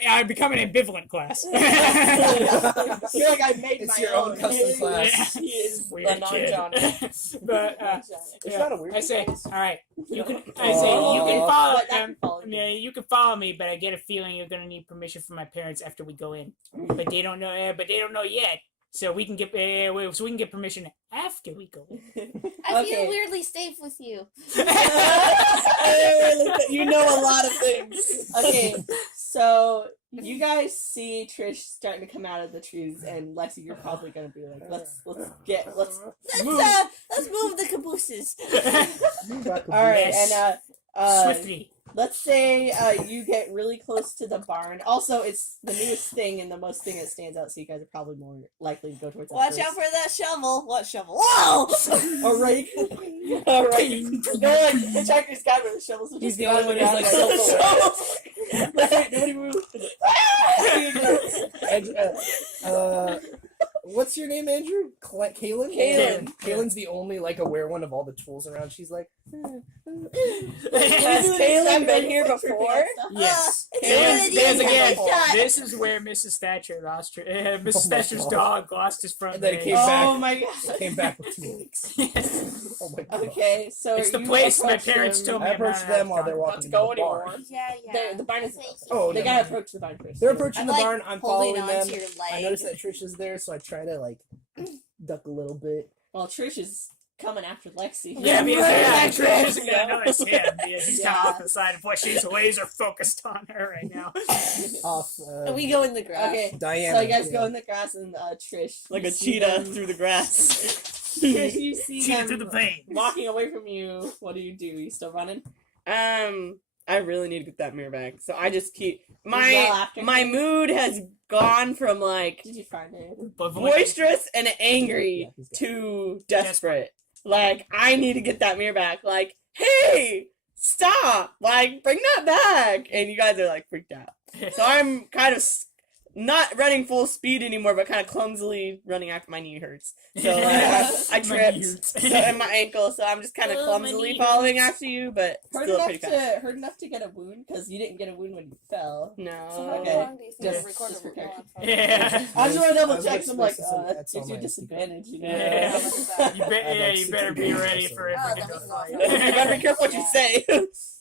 ambivalent class. I feel like I made It's my your own custom class. He is a Weird kid. non-genre. But It's not a weird. I say, all right, you can. I Oh. say you can follow. But that can follow you. Yeah, you can follow me, but I get a feeling you're gonna need permission from my parents after we go in. But they don't know. But they don't know yet. So we can get. So we can get permission after we go in. I Okay. feel weirdly safe with you. You know a lot of things. Okay, so you guys see Trish starting to come out of the trees, and Lexi, you're probably gonna be like, let's move. Let's move the cabooses. All right, Yes. and Swiftly. let's say you get really close to the barn. Also, it's the newest thing and the most thing that stands out, so you guys are probably more likely to go towards that Watch first. out for that shovel. What shovel? Whoa! A rake. A rake. No, like the tractor's guy with the shovels. He's the only one who's like self-aware. Nobody move. What's your name, Andrew? Kaylin? Kaylin. Kaylin's the only like aware one of all the tools around. She's like, Has Kaylin been here before? Yes. It's There's again. shot. This is where Mrs. Thatcher lost her. Mrs. Thatcher's dog lost his front And then it leg. came back. Oh my god. came back with 2 weeks. Yes. Oh my god. Okay, so It's the you place my approach parents them. told me I approached about. them while they're Not walking to to go the barn. anymore. Yeah. The barn is. Thank you. Oh, They no. gotta approach the barn first. They're approaching I'm, the like, barn. I'm holding following on them. to your leg. I notice that Trish is there, so I try to like duck a little bit. Well, Trish is coming after Lexi. Yeah, because Right. Trish isn't gonna notice him because he's kind Yeah. of off to the side. Boy, she's laser focused on her right now. Off. And we go in the grass. Okay, Diana. so you guys yeah. go in the grass and Trish. Like you a see cheetah them- through the grass. Trish, you see Cheetah them through the veins. walking away from you. What do? You still running? I really need to get that mirror back. So I just keep You yell my after my him? mood has gone from like Did you find it? But boisterous and angry Yeah, he's got to desperate. Like, I need to get that mirror back. Like, hey, stop! Like, bring that back! And you guys are like freaked out. So I'm kind of not running full speed anymore, but kind of clumsily running after my knee hurts. So I My tripped ears. and my ankle, so I'm just kind of Oh, my clumsily knee following hurts. after you, but Hurt still enough pretty fast. to get a wound because you didn't get a wound when you fell. So No. how Okay. long do you think Just- the recorder just will go prepare. on for? Yeah. I just want to double I was check. I'm like, expecting some hits gives on you a my disadvantage. You know? Yeah. How much is that? You better be ready for it. Oh, when that it was goes awesome. by. You better be careful what you Yeah. say.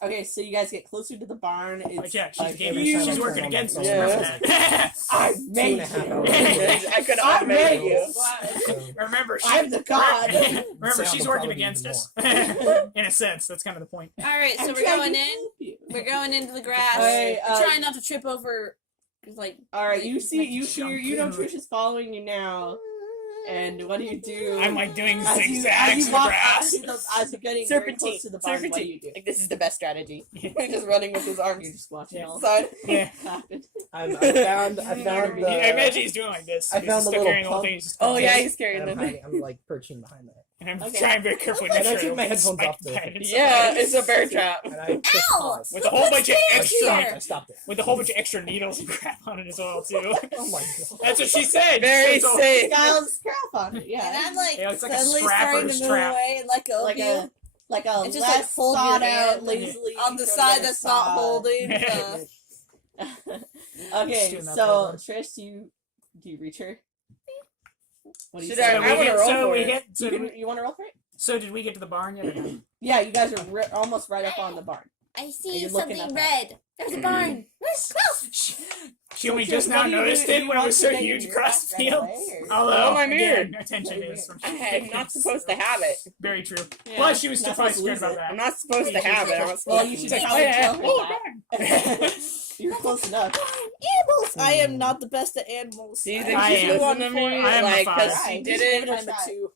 Okay, so you guys get closer to the barn. It's But yeah, she's like, a gamer. every time She's I working turn on against my us. phone, Remember that. I made 2.5 you. hours. I could I have made made you. So, Remember, I'm the god. Remember, Sound she's will working probably be against even us. In a sense, that's kind of the point. All right, so I'm we're trying going to in. help you. We're going into the grass. Alright, We're trying not to trip over. Like, All right, like, you see, like you jump hear, you know in. Trish is following you now, and what do you do? I'm like doing as you zigzags in the walk grass. as you're getting very Serpentine. close to the barn, what do you do? Like, this is the best strategy. Just running with his arms You're just watching Yeah. all side. Yeah. happen. I found I the. imagine he's doing like this. I He's found the stuck little carrying the whole pump. thing. He's just Oh going yeah, this. he's carrying And I'm them. hiding. I'm like perching behind that, And I'm Okay. trying very carefully to And I make took sure my it doesn't headphones spike off the the- head inside. Yeah, it's a bear trap. and I just Ow! paused. With a whole bunch of Stand extra, here! I stopped it. with a whole bunch of extra needles and crap on it as well too. Oh my god. That's what she said. Very So- safe. Styles crap on it, and yeah. I'm like, Yeah, it's like a suddenly starting to scrapper's move trap. away and let go Like of a you like a And just, like, less hold your thought out, hand lazily on the throw side other that's not side. holding. Okay, Just doing that so for everyone. Trish, do you reach her? What do you Should say? I wanna roll for it. You want to roll for it? So did we get to the barn yet? Or no? Yeah, you guys are almost right up on the barn. I Are see you looking something at that? red. There's a barn. Let's go. She only So, just Trish, now what do you noticed do? it You when it want was to so get huge your across the back right field. away, or- Although, Oh, my mirror. again, attention is I'm not supposed to have it. very true. Yeah, Plus, she was still not probably supposed to scared lose about I'm that. not supposed to have it. I'm not Well, supposed you to should use it. probably tell her Oh, that. You're close enough. Animals. I am not the best at animals. Do you think I she am. should listen to me? I am a Like, because five. she did Give it? it a I'm a try. 2.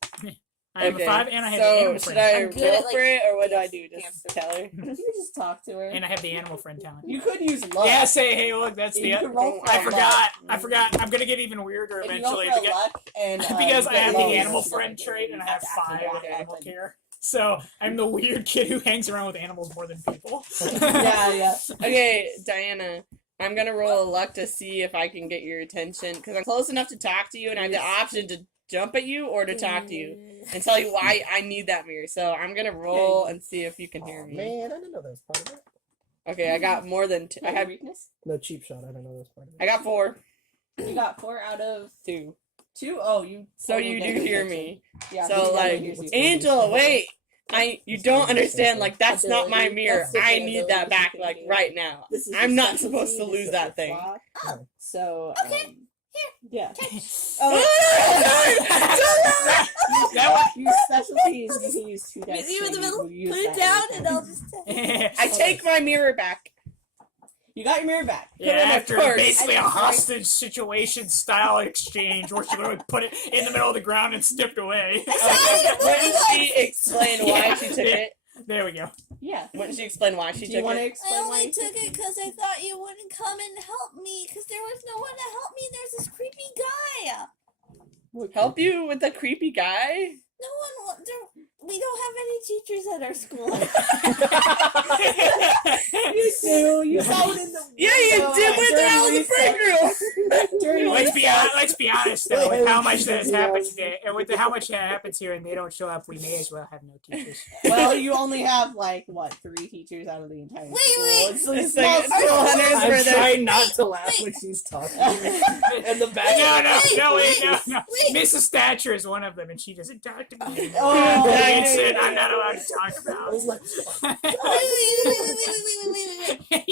I am a 5 and I have the So, animal should friend. I I'm good roll at, like, for it, or what do I do? Just tell her? You can just talk to her. And I have the animal friend talent. You could use luck. Yeah, say, hey, look, that's You the. could roll for I luck. forgot. I forgot. I'm gonna get even weirder If you eventually roll for because, luck and, because you I get have the low, animal you friend don't trait get and I it. have That's 5 actually with what animal happened. care. So I'm the weird kid who hangs around with animals more than people. Yeah. Okay, Diana, I'm gonna roll a luck to see if I can get your attention, because I'm close enough to talk to you, and I have the option to jump at you or to talk to you and tell you why I need that mirror. So I'm gonna roll and see if you can hear Oh, me. man, I didn't know that was part of it. Okay, I got more than two. I I have have. weakness. No cheap shot. I didn't know that was part of it. I got 4. You got 4 out of 2. 2. Oh, you. So totally you get do the hear attention. me. Yeah. So, he totally like, hears you. Angela, wait. You don't understand. Like, that's not my Ability. mirror. That's the I thing, need that ability back, you like, can do. right now. This is I'm your not specialty, supposed to this lose is that your thing. clock. Oh. So. Okay. Yeah. That Your specialty is you can use 2 dice. With you in so the middle. you use Put it that down every and time. I'll just. one. I take my mirror back. You got your mirror back. Yeah, it in my after purse. basically I a just like- hostage situation style exchange where she literally put it in the middle of the ground and stepped away. Wouldn't she explain why Yeah. she took it? There we go. Yeah. Wouldn't she explain why she Do you took want to it? explain I why only you took it because I thought you wouldn't come and help me because there was no one to help me. There's this creepy guy. Help you with the creepy guy? No one. We don't have any teachers at our school. You do. You saw it in the Yeah, you did with her out in the break room. During Let's be honest though, with how much that has Yeah. happened today, and with how much that happens here, and they don't show up, we may as well have no teachers. Well, you only have like what 3 teachers out of the entire school. wait. It's a It's small like school. school hunters I'm where they're. trying not to laugh wait. when she's talking. In the back. No. Wait. Mrs. Thatcher is one of them, and she doesn't talk to me anymore. Oh, It's it I'm not allowed to talk I about. was like, Wait.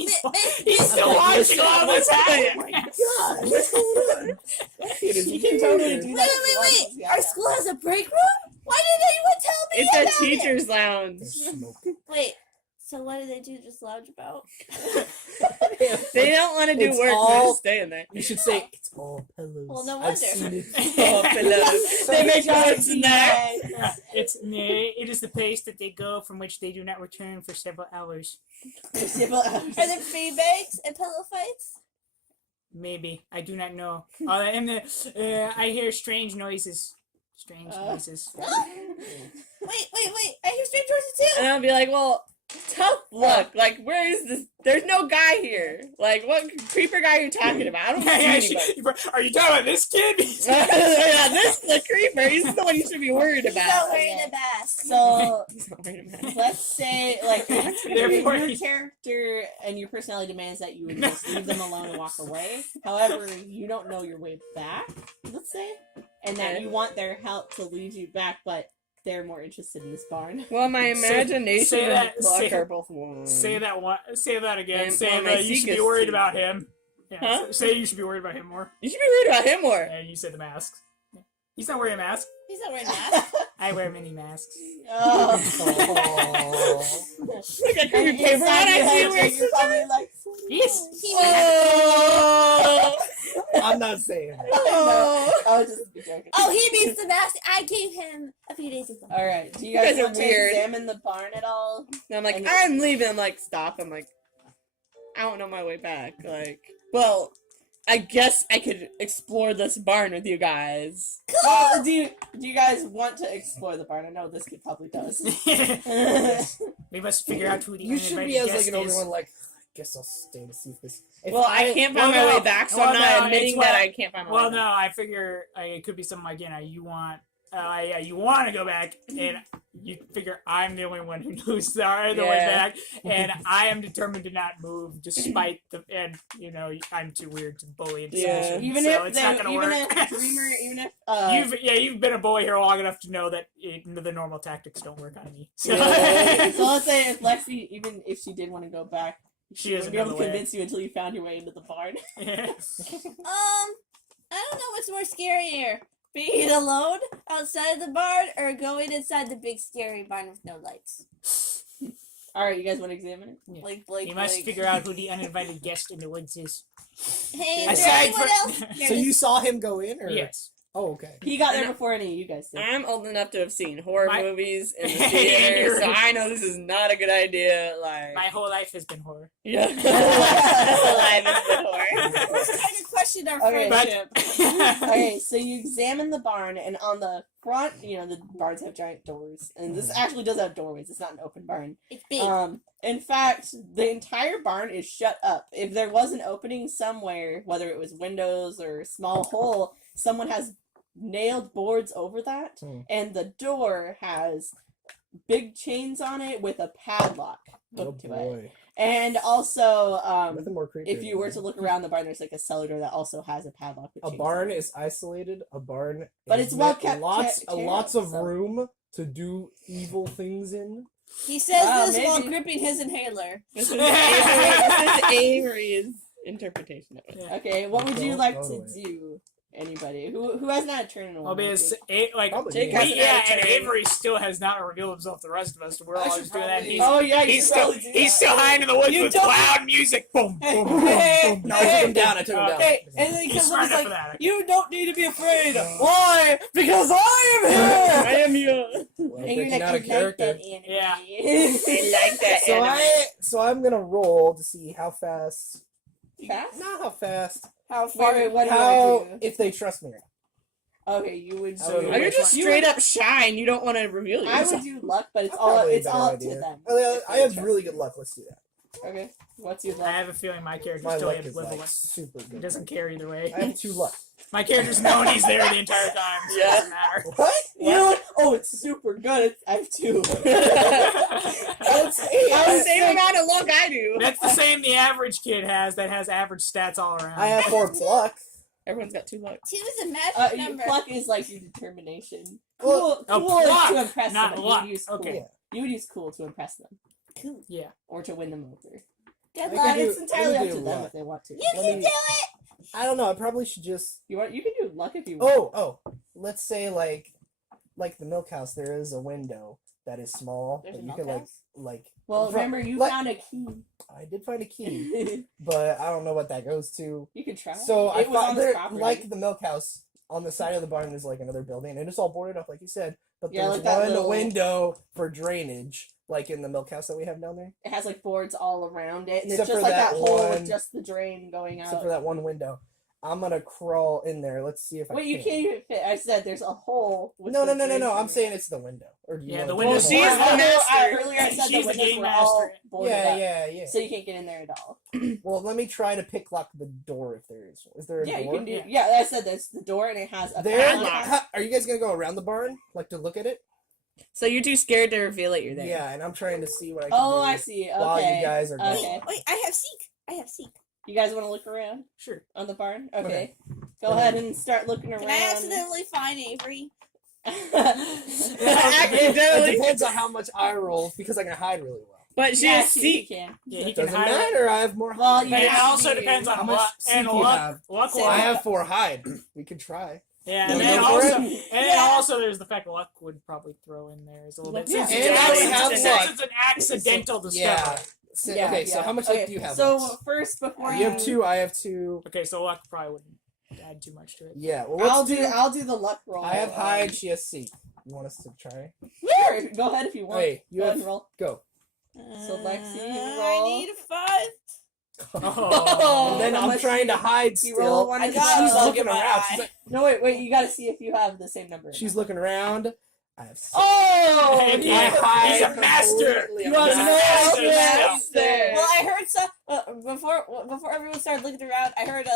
He's still watching all this happen. God. You can totally do that. Wait. Our school has a break room? Why didn't anyone tell me It's a about it? teacher's lounge. There's smoke. Wait. So what do they do? Just lounge about? They don't want to do It's work. They're all- just staying there. You should say it's all pillows. Well, no I've wonder. seen it. Oh, pillows. They make notes in there. It is the place that they go from which they do not return for several hours. Are there free bags and pillow fights? Maybe I do not know. And I hear strange noises. Strange noises. Wait. I hear strange voices too. And I'll be like, well, tough look. Like, where is this? There's no guy here. Like, what creeper guy are you talking about? I don't see anybody. Are you talking about this kid? Yeah, this is the creeper. He's the one you should be worried He's about. not wearing a mask. So He's not wearing a mask. let's say like Therefore, your character and your personality demands that you would just leave them alone and walk away. However, you don't know your way back, let's say, and that Okay. you want their help to lead you back, but they're more interested in this barn. Well, my imagination say and that- luck say- are both one. Say that again. And- Say well, my that you should seek be is worried to- about him. Yeah, Huh? say you should be worried about him more. You should be worried about him more. And you said the masks. He's not wearing a mask. He's not wearing a mask. I wear mini masks. Oh. Look at your paper one. I see you wearing. You're probably like, Yes. Oh. I'm not saying that. Oh. I was just joking. Oh, he means the mask I gave him a few days ago. All right. Do you You guys guys are want to weird. examine the barn at all? And I'm like, And- I'm leaving. I'm like, stop. I'm like, I don't know my way back. Like, well, I guess I could explore this barn with you guys. Well, do you guys want to explore the barn? I know this kid probably does. We must figure out who the You should be uninvited as like an guest is. older one. Like, I guess I'll stay to see if this. If Well, I can't find well, my no. way back, so Well, I'm not no, admitting it's that what- I can't find my Well, way no, back. I figure it could be something like, you want to go back, and you figure I'm the only one who knows the other way Yeah. back, and I am determined to not move despite and I'm too weird to bully into Yeah. submission, Even so if it's not gonna work. You've been a boy here long enough to know that the normal tactics don't work on me. So, So let's say if Lexi, even if she did want to go back, She she doesn't wouldn't be able know to the way. convince you until you found your way into the barn. I don't know what's more scarier. Being alone outside the barn or going inside the big scary barn with no lights. All right, you guys want to examine it? Yeah. Like, You must figure out who the uninvited guest in the woods is. Hey, is Aside there anyone from- else? So you saw him go in, or Yes. Oh, okay. He got there before any of you guys did. I'm old enough to have seen horror My- movies in the Yeah, theater, you're so right. I know this is not a good idea. Like, My whole life has been horror. yeah, alive is the horror. Who's trying to question our Okay. friendship? Okay, so you examine the barn, and on the front, the barns have giant doors, and this actually does have doorways. It's not an open barn. It's big. In fact, the entire barn is shut up. If there was an opening somewhere, whether it was windows or a small hole, someone has nailed boards over that, and the door has big chains on it with a padlock Oh hooked to it. boy. And also, Nothing more creepy. if you were to look around the barn, there's like a cellar door that also has a padlock. With A chains barn on it. is isolated. A barn, But is it's well meant- kept Lots, care lots of, of so- room to do evil things in. He says this while maybe. gripping his inhaler. This is Avery's interpretation of it. Yeah. Okay, what would you Don't like go to away. do? Anybody who hasn't had a turn in a while? Well, because Probably Jake me. hasn't yeah, had a and turn. Avery still has not revealed himself to the rest of us. We're all just doing that. He's, Oh yeah, you he's should still probably do he's that. still hiding in the woods You with don't- loud music. Boom, boom, boom, Hey, boom. No, I took him down. I took him down. Okay, and then he He's comes up smart and enough like, for that. "You don't need to be afraid. Why? Because I am here." I am you. Well, And you're breaking like, out "You of like character. that anime." Yeah. I like that So anime. so I'm gonna roll to see how fast. Fast? Not how fast. How far? What do you How want to if they trust me. Okay, you would. So- Oh, you're just straight up shy and you don't want to reveal I yourself. would do luck, but it's Probably a it's better all up idea. to them. Oh, yeah, if I they have trust really you. good luck. Let's do that. Okay, what's your I luck? have a feeling my character's My still luck is ambivalent. like super He good. doesn't care either way. I have 2 luck. My character's known he's there the entire time. So Yeah. it doesn't matter. What? You know what? Oh, it's super good. I have 2. That's the same amount of luck I do. That's the same the average kid has that has average stats all around. I have 4 pluck. Everyone's got 2 luck. Two is a magic Your number. pluck is like your determination. Well, Cool, oh, cool is pluck, to impress not them. luck. You would use cool. Okay. You would use cool to impress them. Cool. Yeah. Or to win them over. Good I luck. can do- It's entirely let up me to do them luck. if they want to. You Let can me- do it. I don't know. I probably should just. You can do luck if you want. Oh. Let's say like the milk house. There is a window that is small. There's that a you can milk house? like. Well, from- remember you like- found a key. I did find a key, but I don't know what that goes to. You could try. So I it was on thought this there, property. like the milk house, on the side of the barn is like another building, and it's all boarded up, like you said. But Yeah, there's like that one little- window for drainage, like in the milk house that we have down there. It has like boards all around it, and Except it's just for like that that hole one- with just the drain going out. Except for that one window. I'm gonna crawl in there. Let's see if I Wait, can. you can't even fit. I said there's a hole. With No. the I'm bridge. saying it's the window. Or do you Yeah, wanna the do window. it? Well, she's the master. Earlier I said She's the the windows game were all master. boarded up. Yeah. So you can't get in there at all. Well, let me try to pick lock the door if there is. Is there a Yeah, door? you can do. Yeah. Yeah, I said that's the door, and it has a There. padlock. Are you guys gonna go around the barn, like to look at it? So you're too scared to reveal that you're there. Yeah, and I'm trying to see what I can do. Oh, I see. Okay. While you guys are going. Okay. Wait, I have seek. You guys want to look around Sure. on the barn? Okay. Okay. Go ahead and start looking around. Can I accidentally find Avery? It depends on how much I roll because I can hide really well. But she Yeah, has you seek. can. Yeah, he can Doesn't hide. matter. I have more. Well, hide. you But it have also to- depends on How much luck. seek And you luck. have? Luck will. I have 4 hide. We could try. Yeah, Wanna and then go for also, it? and then also there's the fact luck would probably throw in there as a little bit. Yeah. Since And I would it's- have since luck. it's an accidental discovery. Yeah. So, okay, so how much luck do you have? So Lex? first, before You have 2. I have 2. Okay, so luck probably wouldn't add too much to it. Yeah. Well, let's I'll do the luck roll. I have hide. She has seek. You want us to try? Sure, go ahead if you want. Hey, you Go ahead have and roll. go. So, Lexi, I roll. need a 5. Oh. And then how I'm much trying to hide You roll still. one I of got She's a bug looking in my around. eye. She's, like, No, wait. You gotta see if you have the same number. she's looking around. I have 6. Oh! Hey, he- I hide he's a master. completely. You are He's a no master. master. Well, I heard some before everyone started looking around. I heard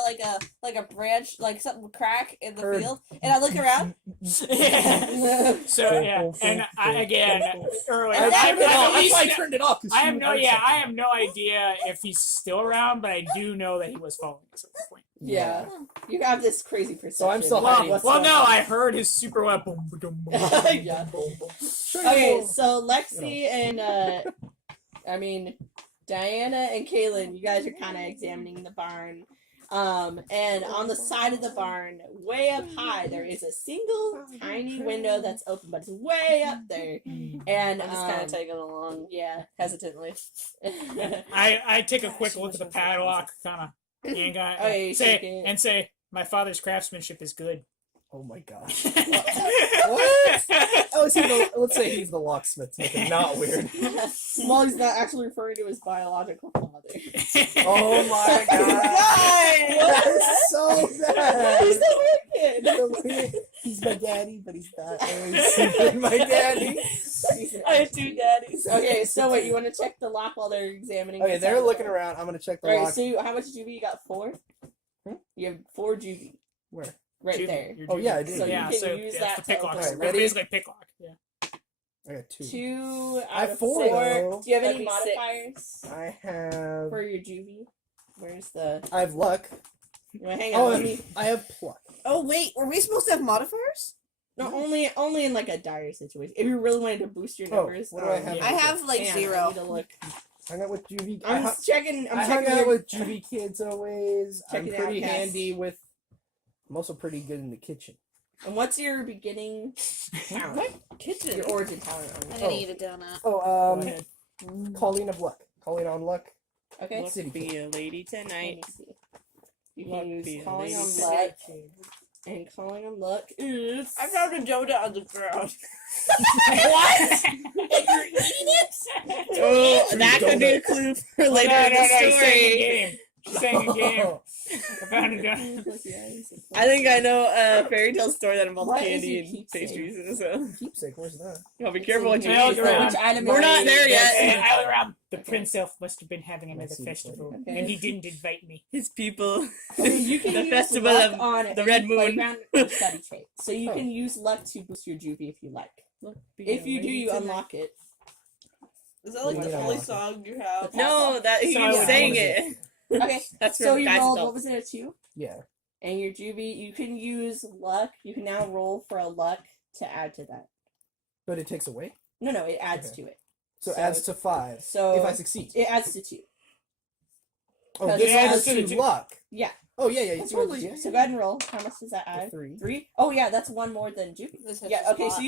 like a branch, like something crack in the Heard. field, and I look around. Yeah. So yeah, and again earlier, I turned it off. at That's least why I turned it off. 'Cause I she have no heard yeah, something. I have no idea if he's still around, but I do know that he was following us at this point. Yeah. You have this crazy perception. So I'm still Well, hiding. What's well, going no, on. I heard his super weapon. Yeah. Okay, so Lexi and Diana and Kaylin, you guys are kind of examining the barn. And on the side of the barn, way up high, there is a single tiny window that's open, but it's way up there. And I'm just kind of tagging along yeah. hesitantly. I take a quick look at the padlock, kind of, and Oh, yeah, you take it. say, my father's craftsmanship is good. Oh my god. What? Oh, let's say he's the locksmith to make it not weird. Well, he's not actually referring to his biological father. Oh my god. That's so bad. He's the weird kid. He's my daddy, but he's not always my daddy. I have 2 daddies. Okay, so wait, you want to check the lock while they're examining? Okay, the they're side? looking around. I'm gonna check the Right, lock. so how much juvie you got? 4? Hmm? You have 4 juvie Where? right Juvie, there. your Oh, yeah, I juvie. do. So you yeah, can so use yeah, that it's the pick to lock. open it. It's Ready? basically a pick lock. Yeah. I got 2. 2 I out have of 4, 4. though. Do you have That'd any be modifiers I have. for your juvie? Where's the? I have luck. You wanna hang Oh, on? Let me. I have pluck. Oh wait, were we supposed to have modifiers? No, only in like a dire situation. If you really wanted to boost your Oh, numbers, what do I have? Yeah. I have like hang on, I 0. need to look. Hung out with juvie. I'm checking. I'm I hung checking. out Your, with juvie kids always. I'm Checking pretty outcasts. handy with. I'm also pretty good in the kitchen. and what's your beginning talent? kitchen. Your origin talent. I'm gonna eat a donut. Oh, Go ahead. calling of luck. Calling on luck. Okay. Look, City be a lady Let tonight. me see. You Luck can use be a calling lady on tonight. luck, and calling on luck is. I found a donut on the ground. What? And you're eating it? Oh, that could be a clue for later no, in the he's saying a story. game. She's saying a game. I found it down. I think I know a fairy tale story that involves What is candy your and keepsake? pastries. So Keepsake, where's that? you gotta be careful what you Well, eat. you're right. Which item We're is not it? there yet. And I around the prince elf must have been having another Let's see. festival, Okay. and he didn't invite me. His people. Okay, you can The use festival luck of on the any Red Moon. playground or study trait. So you Oh. can use luck to boost your juvie if you like. Look, be If a you do, lady you tonight. unlock it. Is that like Yeah. the only song you have? No, that he So keeps I saying was- it. Okay, That's so for you guys rolled, adults. what was it, a 2? Yeah. And your juvie, you can use luck. You can now roll for a luck to add to that. But it takes away. No, it adds Okay. to it. So it So- adds to 5. So if I succeed. it adds to 2. Oh, because this it adds adds to to- luck. Yeah. Oh, yeah. That's Totally. really, Yeah, so go ahead and roll. How much does that A add? 3. 3? Oh yeah, that's 1 more than juvie. This hits Yeah, the okay, spot.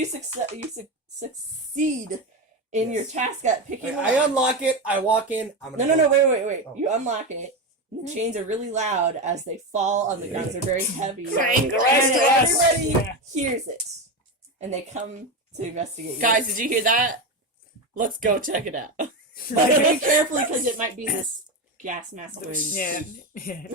so you succeed in your Yes. task at picking I up. unlock it. I walk in. I'm gonna. No, go. wait. Oh. You unlock it. And the chains are really loud as they fall on the ground. They're very heavy. Clang, And rest. everybody Yeah. hears it. And they come to investigate you. Guys, did you hear that? Let's go check it out. But very carefully because it might be this gas mask thing. Yeah. Yeah.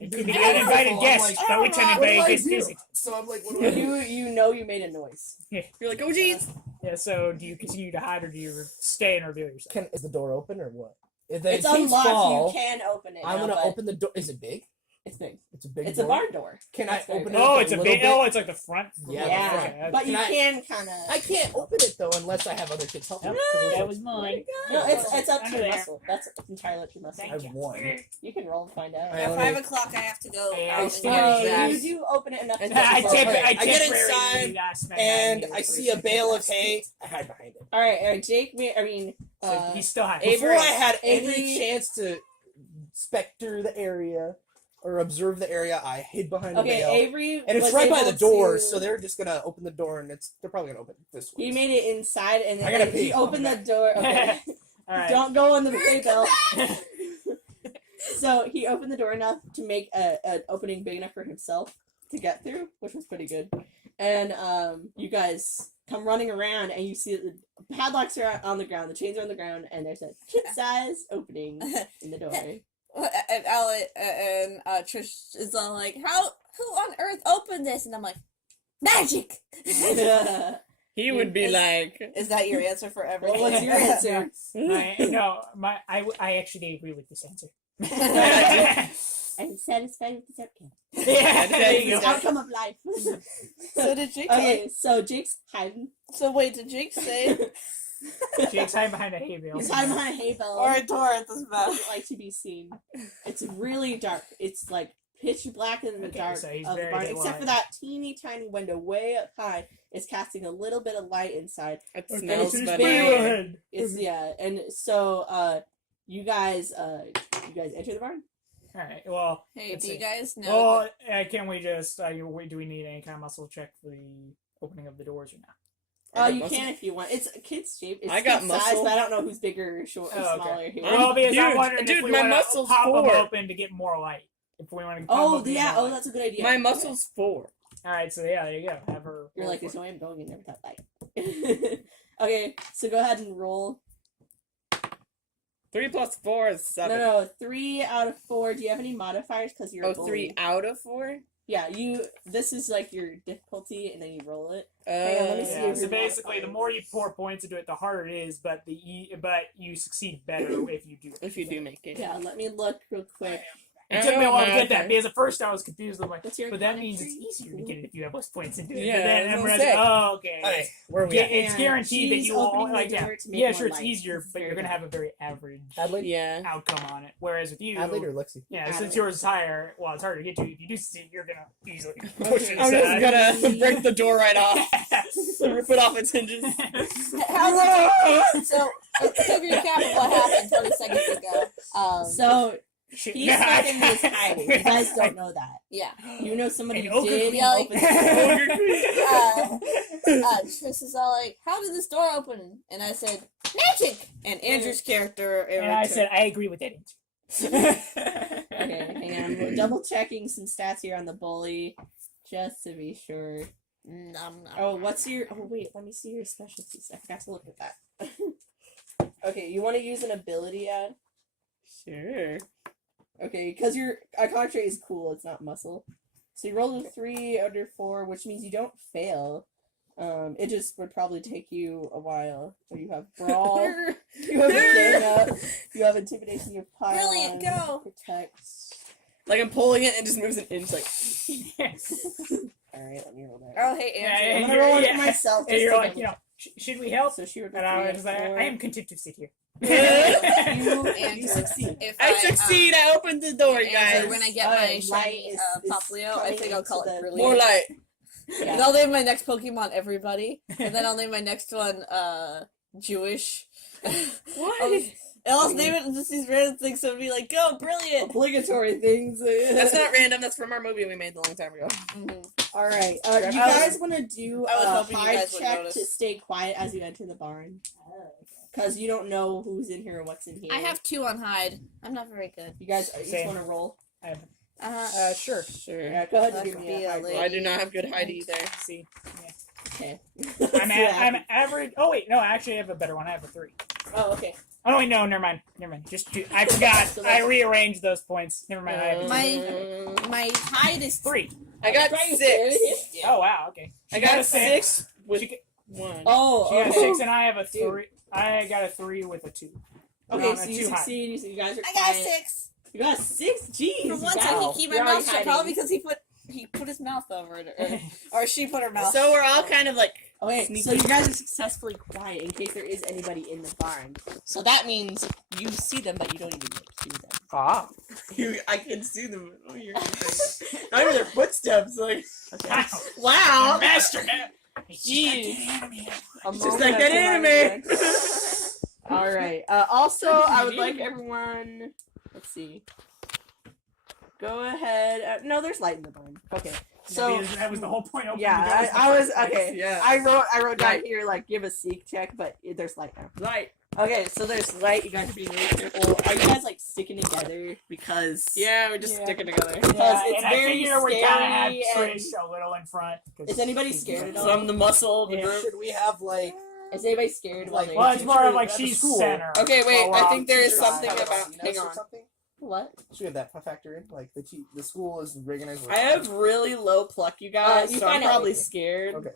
It could be uninvited guests, but which uninvited guest is it? So I'm like, what do I do? You know you made a noise. You're like, oh jeez. Yeah, so do you continue to hide or do you stay and reveal yourself? Is the door open or what? If It's things unlocked. fall, You can open it. I'm now, gonna but open the door. Is it big? It's big. It's a big. It's door. a barn door. Can That's I very open big. it? Oh, up it's a little big. bit? Oh, it's like the front. Yeah, Yeah, okay. but you Can I- can kind of. I can't open it though unless I have other kids help me. That was mine. No, it's up to Under your there. muscle. That's entirely up to your muscle. I have one. You can roll and find out. Alright, At let 5 me- o'clock, I have to go Yeah, out I and see. get Oh, back. you do open it enough to I get I get temporarily inside, and I see a bale of hay. I hide behind it. All right, Jake. So he's still hiding. Before I had Avery- any chance to specter the area or observe the area, I hid behind the okay, bale. Avery. And it's was right by able the door, to- so they're just gonna open the door, and they're probably gonna open this way. He made it inside, and I gotta then pee. he opened the door. Okay. All right. Don't go on the hay bell. So he opened the door enough to make an opening big enough for himself to get through, which was pretty good. And you guys come running around, and you see that the padlocks are on the ground, the chains are on the ground, and there's a kid-size opening in the door. And Alec and Trish is all like, who on earth opened this? And I'm like, magic! He would be like, Is that your answer for everything? Well, what's your answer? I actually agree with this answer. I'm satisfied with this outcome. Yeah, there you The go. outcome of life. So did Jake Okay, so Jake's hiding. So wait, did Jake say? Jake's hiding behind a hay bale. He's hiding behind a hay bale. Or a door at this map? Doesn't like to be seen. It's really dark. It's like pitch black in the Okay, dark so he's of the very barn, good except for light. that teeny tiny window way up high. It's casting a little bit of light inside. it And smells it's better. big. It's and so you guys enter the barn. All right. Well, Hey, let's do you see. guys know? Well, can we just? Do we need any kind of muscle check for the opening of the doors or not? I got You muscle. can if you want. It's a kid's shape. It's I got kid size, muscle. but I don't know who's bigger, or short, or Oh, smaller okay. here. Well, because I'm Dude, wondering dude, if we my want to muscle's pop them 4. open to get more light. If we want to. Oh yeah. Oh, that's a good idea. My muscle's 4. All right. So yeah, there you go. Have her. You're roll like, for there's it. no way I'm going in there without light. Okay, so go ahead and roll. 3 plus 4 is 7. No, 3 out of 4. Do you have any modifiers? Because you're a Oh, bully. 3 out of 4? Yeah, this is like your difficulty, and then you roll it. Hang on, let me see Yeah, if so your basically, the modifiers- more you pour points into it, the harder it is. But but you succeed better if you do. If you do make it. Yeah, let me look real quick. It took me a while to get that Okay. because at first I was confused. I'm like, What's your but that means it's ability? easier to get it if you have less points into it. Yeah, but then I I'm was gonna realizing, say. oh, okay. Alright, where are we Yeah, at? it's And guaranteed that she's you will opening like the yeah, door to make yeah, more sure it's light. easier, It's but you're very gonna have a very average Adelaide? Yeah. outcome on it. Whereas with you, Adelaide or Lexi? yeah, Adelaide. since yours is higher, well, it's harder to get to. If you do succeed, you're gonna easily push it I'm aside. just gonna break the door right off. Rip it off its hinges. So, quick recap of what happened 20 seconds ago. So, Shit. he's fucking is hiding. You guys don't know that. Yeah. You know somebody An who ogre did queen. Yeah, like- open the door. Trish is all like, how did this door open? And I said, magic! And Andrew's character... And I said, I agree with that answer. Okay, hang on. We're double checking some stats here on the bully, just to be sure. Nom, nom. Oh, what's your? Oh, wait. Let me see your specialties. I forgot to look at that. Okay, you want to use an ability ad? Sure. Okay, because your iconic trait is cool. It's not muscle. So you rolled a 3 under 4, which means you don't fail. It just would probably take you a while. So you have brawl, you have gang up, you have intimidation, you have pile Brilliant, go! protect. Like I'm pulling it and it just moves an inch. Like All right, let me roll that. Oh, hey, Yeah, Andrew. I'm gonna roll it for myself. And just you're to like, double- you know, should we help? So she would. And I was like, I am content to sit here. You Andrew. succeed. If I succeed. I opened the door, Andrew, guys. when I get Light my shiny is Poplio, I coming think I'll call into it the- Brilliant. More light. Yeah. And I'll name my next Pokemon Everybody. And then I'll name my next one, Jewish. What? I'll name it just these random things, so it'll be like, go, Brilliant! Obligatory things. That's not random. That's from our movie we made a long time ago. Mhm. All right. You I was- guys want to do I was a hoping you hide guys would check notice. to stay quiet as you enter the barn, because you don't know who's in here or what's in here. I have 2 on hide. I'm not very good. You guys each Same. want to roll. Sure. Sure. Yeah, go ahead That and give could me be a a hide lady. roll. I do not have good height either. See, Okay. I'm average. Oh wait, no, I actually have a better one. I have a 3. Oh, okay. Oh wait, no, never mind. Just two. I forgot. So I rearranged those points. Never mind. I have My height is 3. I got 6. Oh wow. Okay. I She got a 6 with She 1. Oh, got a okay. 6 and I have a 3. I got a 3 with a 2. Okay, No, so I'm you too high. succeed. You guys are I got quiet. 6. You got 6? Jeez. For once, wow. I can keep my You're mouth already shut, hiding. probably because he put his mouth over it, or she put her mouth. So we're all kind of like Okay, sneaky. so you guys are successfully quiet in case there is anybody in the barn. So that means you see them, but you don't even hear them. Ah. I can see them. Oh, you're I hear their footsteps. Like, Okay. wow. Master. Jeez. A Just moment like of that anime. silence. All right. Also, I would like everyone. Let's see. Go ahead. No, there's light in the barn. Okay. So that was the whole point. Opening yeah, the doors in the I was first place. okay. Yeah. I wrote down Right. here like give a seek check, but there's light now. Light. Okay, so there's light. You guys are being really careful. Are you guys like sticking together because? Yeah, we're just sticking together. Because Yeah, it's and I very figure we kind of have scary. Trish a little in front. 'cause Is anybody scared at all? So I'm the muscle of the Yeah. group. Should we have like Is anybody scared? Like, Like, Well, it's more of like At the she's school. center. Okay, wait. Well, I think there is teachers something have about. seen Hang us or on. what? something? Should we have that factor in? Like the school is recognized. I have really low pluck, you guys. You so I'm find out probably later. scared. Okay.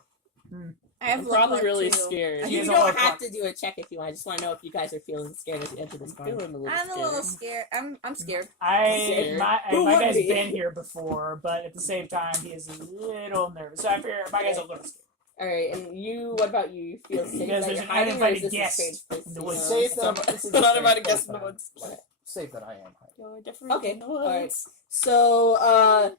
I have I'm low probably blood, really too. scared. She You has a don't low have block. to do a check if you want. I just want to know if you guys are feeling scared as you enter this barn. Feeling a little I'm a scared. little scared. I'm scared. Scared. My Who guy's wouldn't be? been here before, but at the same time, he is a little nervous. So I figure my guy's a little scared. All right, and you? What about you? You feel safe? Because that there's you're an hiding, or is uninvited this a guest strange place in the to woods. be? Safe that It's this is not a about a safe guest in the place. woods. Safe that I am. You're definitely Okay, in the alright. woods. So,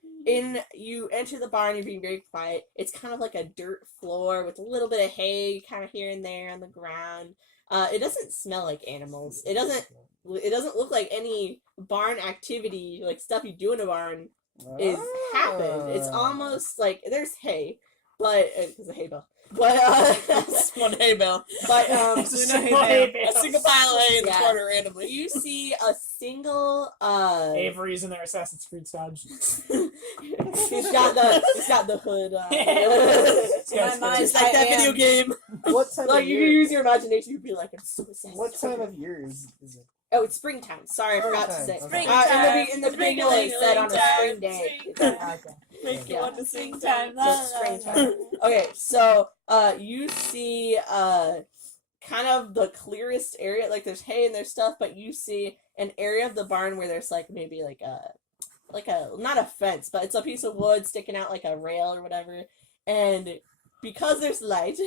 you enter the barn. You're being very quiet. It's kind of like a dirt floor with a little bit of hay, kind of here and there on the ground. It doesn't smell like animals. It doesn't look like any barn activity, like stuff you do in a barn, is happened. It's almost like there's hay, but because of hay bale. But Just one hay bale. but It's a So single no hay hay bale. A single pile of hay in the Yeah. corner randomly. you see a single Avery's in their Assassin's Creed stodge. he's got the hood on. Yeah. My Just mind, like that I video am- game. What time Like of you year? can use your imagination. You'd be like, I'm so obsessed. What time of year is it? Oh, it's springtime. Sorry, I forgot to say. Springtime, In the Springtime. video, it said on a spring Springtime. day. Springtime. Okay. Make you Yeah. want to sing Springtime, time. la, So it's la, springtime. la. Okay, so you see kind of the clearest area. Like there's hay and there's stuff, but you see an area of the barn where there's like maybe like a not a fence, but it's a piece of wood sticking out like a rail or whatever. And because there's light,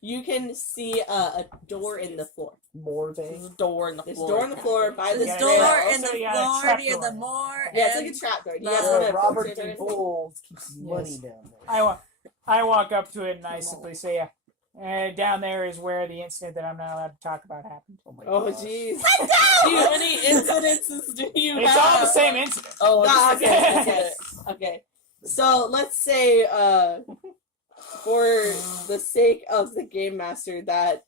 you can see a door in the floor. More There's thing. a door in the There's a floor. door in the floor by This the Yeah, door yeah. in the Also, you got a floor trap near door. the moor. Yeah, it's and like a trap door. Do you guys the- want to Robert approach it or D. anything? Bowles keeps money Yes. down there. I walk up to it and I simply say, down there is where the incident that I'm not allowed to talk about happened. Oh my Oh gosh. jeez. How many incidences do you It's have? all the same incident. Oh, Ah, just okay, okay. okay. So let's say, for the sake of the game master, that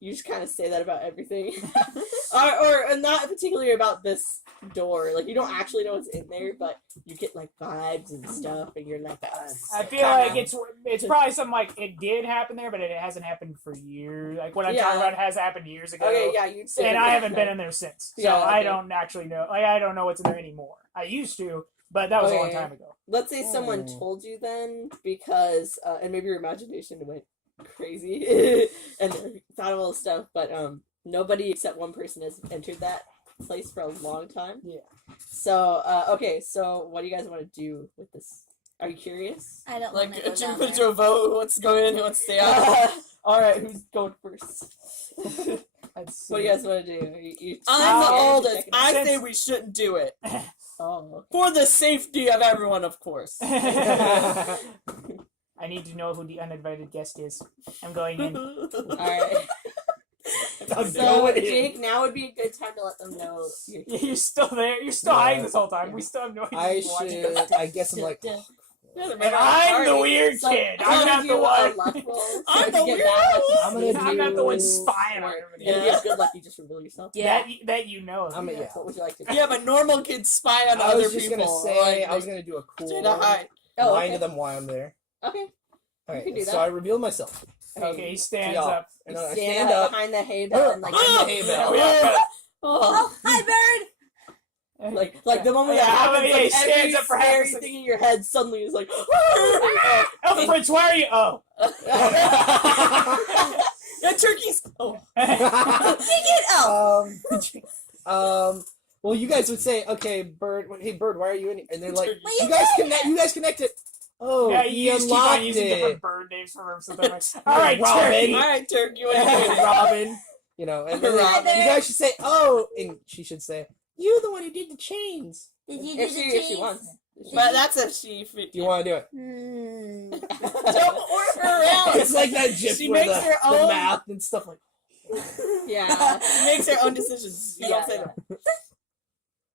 you just kind of say that about everything, or not particularly about this door. Like you don't actually know what's in there, but you get like vibes and stuff, and you're like, I feel like it's probably something like it did happen there, but it hasn't happened for years. Like what I'm talking Yeah. about has happened years ago. okay, yeah, you'd say. And that. I haven't been in there since, so Yeah, I okay. don't actually know. Like I don't know what's in there anymore. I used to, but that was a long Okay. time ago. Let's say someone Oh. told you then, because and maybe your imagination went crazy and thought of all this stuff, but nobody except one person has entered that place for a long time. Yeah. So okay, so what do you guys want to do with this? Are you curious? I don't Like, want to go should we down put it there. to a vote? Who wants to go in? Who wants to stay out? All right, who's going first? Let's What do see. you guys want to do? You I'm the scared to oldest. check it I out? say we shouldn't do it. Oh, For the safety of everyone, of course. I need to know who the uninvited guest is. I'm going in. okay. All right. I'm So going in. Jake, now would be a good time to let them know you're You're still there. You're still hiding this whole time. We still have no idea I who's watching us. should. I guess I'm like. Yeah, they're And making a I'm the party. weird So, kid. I'm I'm gonna not do the a one. luck roll, so I'm if the you get weird that lucky, I'm gonna I'm not the one do- spying on Or everybody. if you get good luck, you just reveal yourself. Yeah. That you know. I'm a, yeah. What would you like to do? Yeah, but normal kids spy on I other was just people. gonna say like, I was gonna do a cool try to hide. Oh, lie okay. to them while I'm there. Okay. Okay, can do so that. I reveal myself. Okay, he stands Y'all. up. And I Stand up behind the hay bale and like Behind the hay bale. Yeah. oh, Hi, bird. like the moment Yeah, that happens, yeah, he like stands every up for half a scary second. thing in your head suddenly is like. Elder Prince, where are you? Oh. The turkeys. Oh. Well, you guys would say, okay, Bird. Hey, Bird, why are you in here? And they're like, Well, you guys connect. You guys connected. Oh, Yeah, he you just keep on unlocked using it. different bird names for him. So like, all right, Robin. turkey. All right, turkey. What Hey, are you Robin. You know, and then Robin. you guys should say, oh, and she should say, you're the one who did the chains. Did you If do she, the if she cheese? wants. But that's if she. Do you want to do it? Don't order her around. It's like that gif She where makes her the own- math and stuff like. Yeah, she makes her own decisions. You don't say that.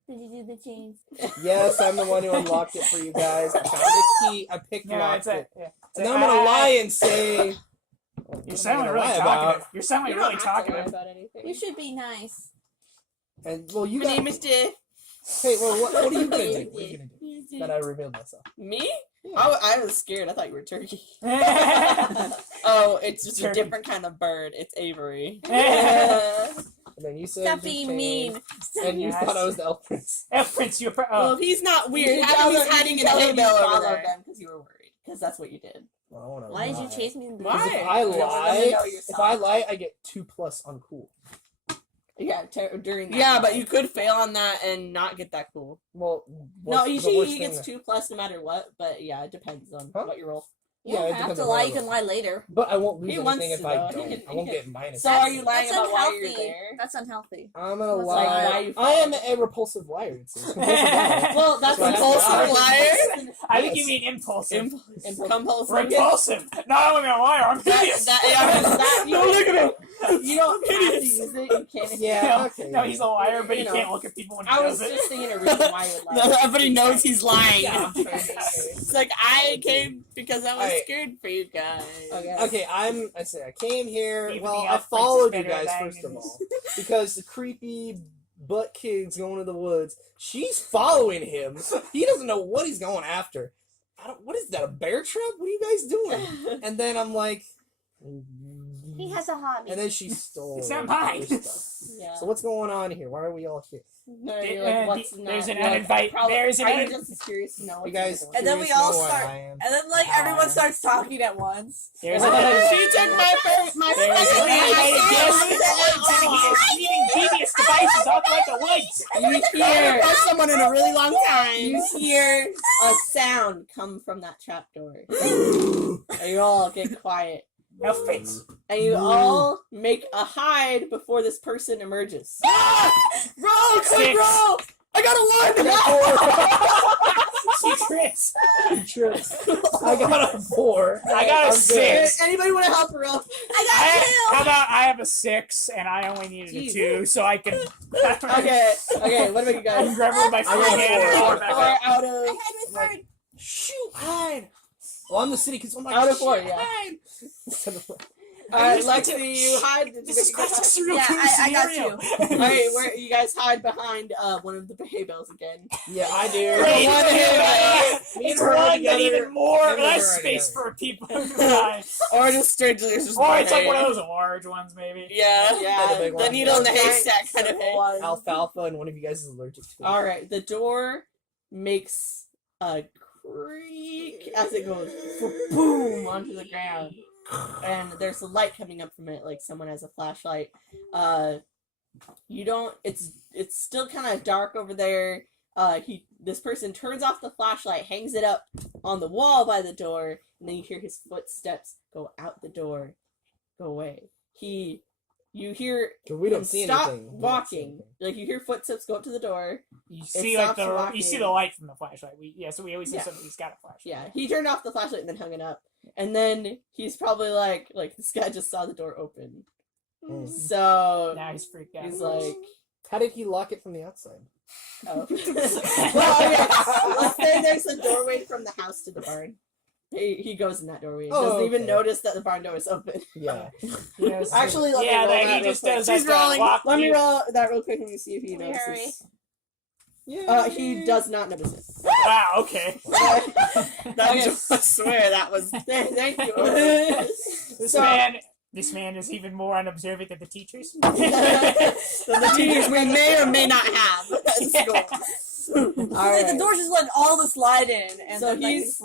Did you do the cheese? Yes, I'm the one who unlocked it for you guys. I found the key. I picked Yeah, locked it's it. a. Yeah. And then I'm gonna lie and say. You're sounding really lie talkative. You're sounding You really don't have to lie talkative. about anything. You should be nice. And well, you My got. name is Jeff. Hey, well, what are you gonna do? What are you gonna do? That I revealed myself. Me? Yeah. I was scared. I thought you were turkey. Oh, it's just Turkey. a different kind of bird. It's Avery. And then you said Stop the being chain, mean. and you Yes. thought I was the elf prince. Elf Prince, you're. Well, Oh. if he's not weird, You how tell come he's them- hiding you in a tell hay them bale you over followed there? them. Because you were worried. Because that's what you did. Well, I wanna Why did you lie. chase me? in the Why? If bush? I You don't want them to know lie, you're if I lie, I get 2+ on cool. Yeah, during that. Yeah, but you could fail on that and not get that cool. Well, No, what's the usually worst he thing gets that- 2+ no matter what. But yeah, it depends on Huh? what you roll. You Yeah, it don't have depends to on lie. what I You can roll. lie later. But I won't lose He wants anything if to, I though. He don't. can- I won't he get minus. So are you lying That's about why you're unhealthy. there? That's unhealthy. I'm gonna That's lie. like why you I am a repulsive liar. It says. Well, that's So I have to impulsive lie. liar. I think you Yes. mean impulsive. Compulsive. Repulsive. Not only a liar, I'm hideous. No, look at him. You don't have to use it. You can't. Yeah. Okay. No, he's a liar, but You he know. can't look at people when he I was does it. just thinking a reason why you would lie. Everybody knows he's lying. Yeah. It's like I came because I was Alright. scared for you guys. Okay, I say I came here. Even Well, the I elf prince followed is you better guys than first of this. all because the creepy butt kid's going to the woods. She's following him. He doesn't know what he's going after. What is that? A bear trap? What are you guys doing? And then I'm like, He has a hobby. and then she stole. It's not her mine. stuff. Yeah. So what's going on here? Why are we all here? No, you're like, what's There's not- an like, uninvite- probably- there's an I un- was just curious to know. You what's guys, going on. And then we curious to all know what start- I am? And then, like, everyone starts talking at once. There's She took my There's an friend. uninvited guest in the woods, and he is eating devious devices off like the woods. You hear someone in a really long time. You hear a sound come from that trapdoor. And you all get quiet. Elf Prince. And you all make a hide before this person emerges. Roll, Six. roll! I got a 1. She crits. I got a 4. I got a I'm 6. Anybody want to help her up? How about I have a 6 and I only needed a Jeez. 2, so I can. Okay, what about you I guys? can grab her with my free got a hand and 4. roll her back Four up. out I of had with bird. Shoot, hide. Well, I'm the city because I'm like, Out of 4, shit, yeah. hide. Lexi, you hide. This is classic serial Yeah, killer I got scenario. Alright, where you guys hide behind one of the hay bales again. Yeah, I do. Great. One hay Me and It's her are one, but together. even more, Me and her less are space together. for people to die. Or just strangely, there's just Or one it's like hay. one of those large ones, maybe. Yeah, The big the one. needle in the Yeah. haystack kind of hay. Alfalfa, and one of you guys is allergic to it. Alright, the door makes a creak as it goes boom onto the ground. And there's a light coming up from it, like someone has a flashlight. You don't. It's still kind of dark over there. This person turns off the flashlight, hangs it up on the wall by the door, and then you hear his footsteps go out the door, go away. You hear 'Cause we don't him see stop anything. We don't see walking. anything. Like you hear footsteps go up to the door. You see like stops walking. you see the light from the flashlight. So we always see Yeah. something. He's got a flashlight. Yeah, he turned off the flashlight and then hung it up. And then he's probably like this guy just saw the door open. Mm. So Now he's freaked out. he's like, How did he lock it from the outside? oh. Well, okay. Let's say there's a doorway from the house to the barn. He goes in that doorway. He doesn't even okay. notice that the barn door is open. Yeah. Actually, let me Yeah, roll that that he real just quick. does She's like that rolling. lock Let me you- roll that real quick and see if he Let me hurry. notices. Yeah. He does not notice it. Wow. Okay. I swear that was. Thank you. This man is even more unobservant than the teachers. So the teachers we may or may not have at school. All right. The door just let all the slide in, and So then he's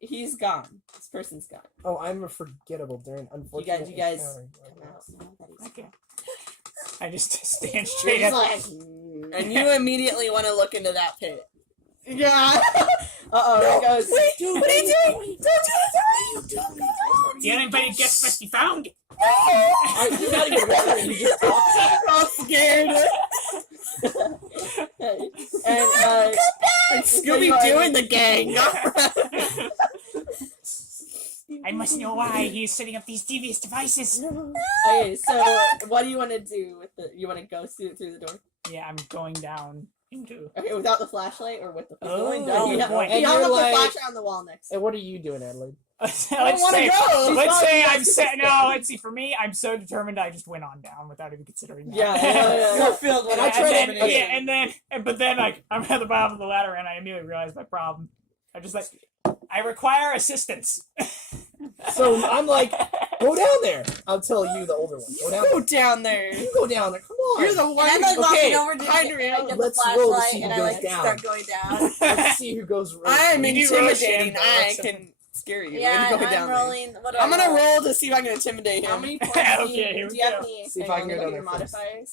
he's gone. This person's gone. Oh, I'm a forgettable during unfortunate. You guys encounter. Okay. I just stand He's straight up. like, and you immediately want to look into that pit. Yeah. It goes. What are you doing? Don't do it! Did anybody guess must be found? You're not even wondering. You just talk. I'm scared. And Scooby Doo and the gang. I must know why he is setting up these devious devices. Okay, so what do you want to do with the? You want to go through the door? Yeah, I'm going down into. Okay, without the flashlight or with the? Oh, down. good point. He And hung you're up like- the flashlight on the wall next. And what are you doing, Adelaide? Let's wanna say, go. let's say I'm He's set. No, let's see. For me, I'm so determined. I just went on down without even considering that. Yeah. You're filled with And I tried to- determination. but then like I'm at the bottom of the ladder and I immediately realized my problem. I just like I require assistance. So I'm like, go down there. I'll tell you, the older one. Go down Go there. down there. You go down there. Come on. You're the one. And I'm like Okay, walking over to Hydra, get let's the roll to flashlight, see and who I goes like down. start going down. Let's see who goes. I'm You do roll intimidating. shame, I so- can scare you. Yeah, and go I'm down rolling. What do there. I'm I gonna roll? roll to see if I can intimidate him. How many points Okay, do you, here do we you have go. any? See if Hang I can on, go look at down your there first. modifiers.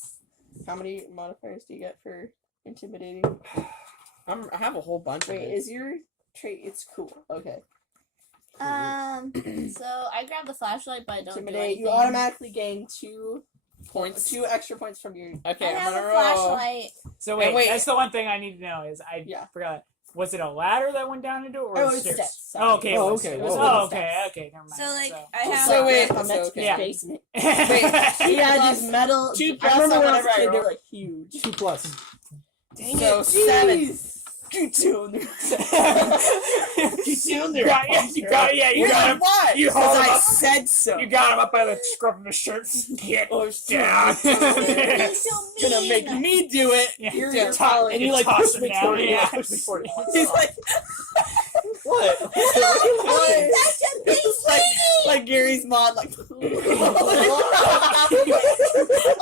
How many modifiers do you get for intimidating? I have a whole bunch. Wait, is your trait? It's cool. Okay. So I grabbed the flashlight, but I don't do Intimidate. anything. You automatically gain 2 points. 2 extra points from your. Okay, I I'm have gonna a roll. flashlight. So And wait, wait. that's the one thing I need to know is I Yeah. forgot. Was it a ladder that went down into it or Oh, a it's stairs? steps, sorry. Oh, okay. Oh, it was okay, stairs. whoa. Oh, okay. Never mind. So like I have. So wait, Yeah. basement. Wait. He had these metal. 2 I plus remember on when I was whatever a I kid, they were rolled. like huge. 2+. Dang So it, 7. jeez. Get down there. Get down there. You got him. What? You hold him I up. said so. You got him up by the scruff of his shirt. Get down. He's so mean. Gonna make me do it. Yeah. You're Yeah. down. Toss- And you like toss push him me down. forward. Yeah. Push me forward. He's like, What? That's a big like Gary's mod, like.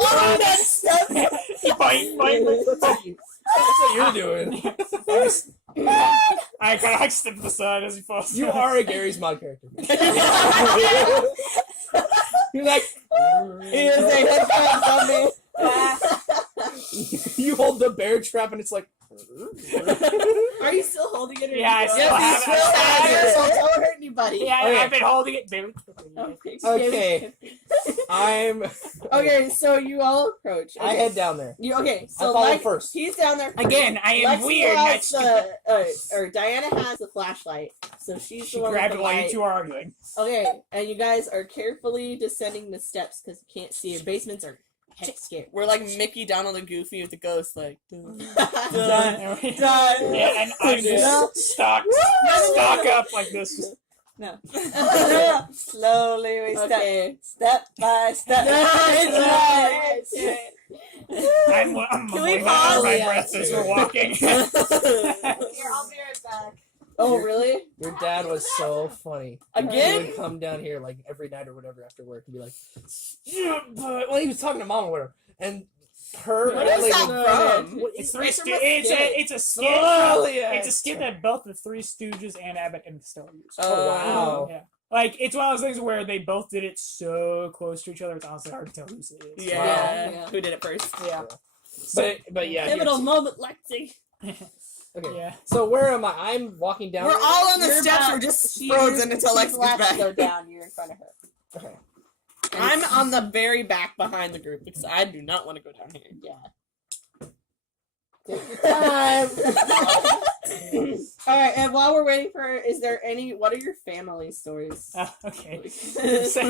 Oh, that's stuff. Boing. That's what you're doing. I kind of like step to the side as he falls. You are a Gary's mod character. You're like, He is a headshot you hold the bear trap and it's like, zombie. Are you still holding it? Or Yeah, I you still don't? have Yes, it. you still have I it. So don't hurt anybody. Yeah, Okay. I've been holding it very quickly. Okay. I'm. Okay, so you all approach. I head down there. You okay? I So follow like, first. he's down there. Again, I am Lexi weird. has Not or Diana has the flashlight, so she's she the one grabbed with it the while you light. two are arguing. Okay, and you guys are carefully descending the steps because you can't see. Your basements are heck scared. We're like Mickey, Donald, and Goofy with the ghost, like. Done. Done. Yeah, and I'm just stock up like this. Just, No. Slowly we Step by step. I'm Can we mumbling pause? under my Yeah. breath as we're walking. Here, I'll be right back. Oh really? Your dad was so funny. He Again? would come down here like every night or whatever after work and be like, yeah, but well, he was talking to mom or whatever, and her What is Adelaide that would- from? What- It's It's three. from a skit. It's a skit. Oh, yeah. It's a skit that both the Three Stooges and Abbott and Costello used. Oh, wow. Yeah. Like, it's one of those things where they both did it so close to each other, it's honestly hard to tell whose it is. Yeah. Wow. Who did it first? Yeah. But yeah. Pivotal moment, Lexi. Okay. Yeah. So where am I? I'm walking down. We're all on the You're steps. back. We're just She- frozen until she's Lex left gets to go back. down. You're in front of her. Okay. I'm on the very back behind the group because I do not want to go down here. Yeah. Take your time. All right, and while we're waiting for her, is there any? What are your family stories? Okay. So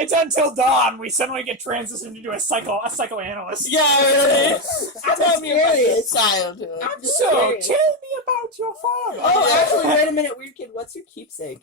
It's until dawn. We suddenly get transitioned into a psychoanalyst. Yeah, really. Tell me about your childhood. I'm just So, curious. tell me about your father. Oh, actually, wait a minute, weird kid. What's your keepsake?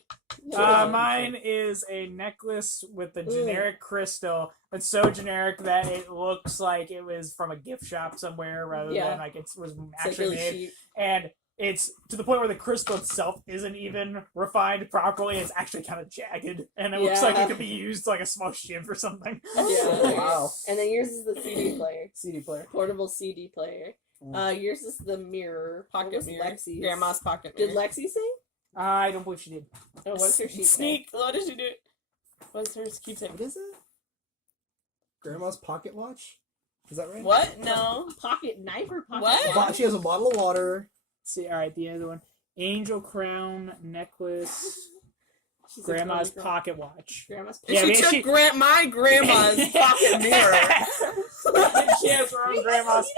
Mine is a necklace with a generic crystal. It's so generic that it looks like it was from a gift shop somewhere rather Yeah. than like it was It's like actually really made. cheap. And it's to the point where the crystal itself isn't even refined properly. It's actually kind of jagged, and it looks like it could be used like a small shiv or something. Yeah. Wow. And then yours is the CD player. CD player. Portable CD player. Yours is the mirror. Pocket What was mirror. Lexi's? Grandma's pocket mirror. Did Lexi sing? I don't believe she did. Oh, what's her sheet? Sneak. What did she do? What's her keepsake? What is it? Grandma's pocket watch? Is that right? What? No. Pocket knife or pocket What? watch? She has a bottle of water. See, all right, the other one: angel crown necklace, She's a grandma's girly girl. pocket watch. Grandma's And Yeah, she I mean, took she- my grandma's pocket mirror. She has her own grandma's.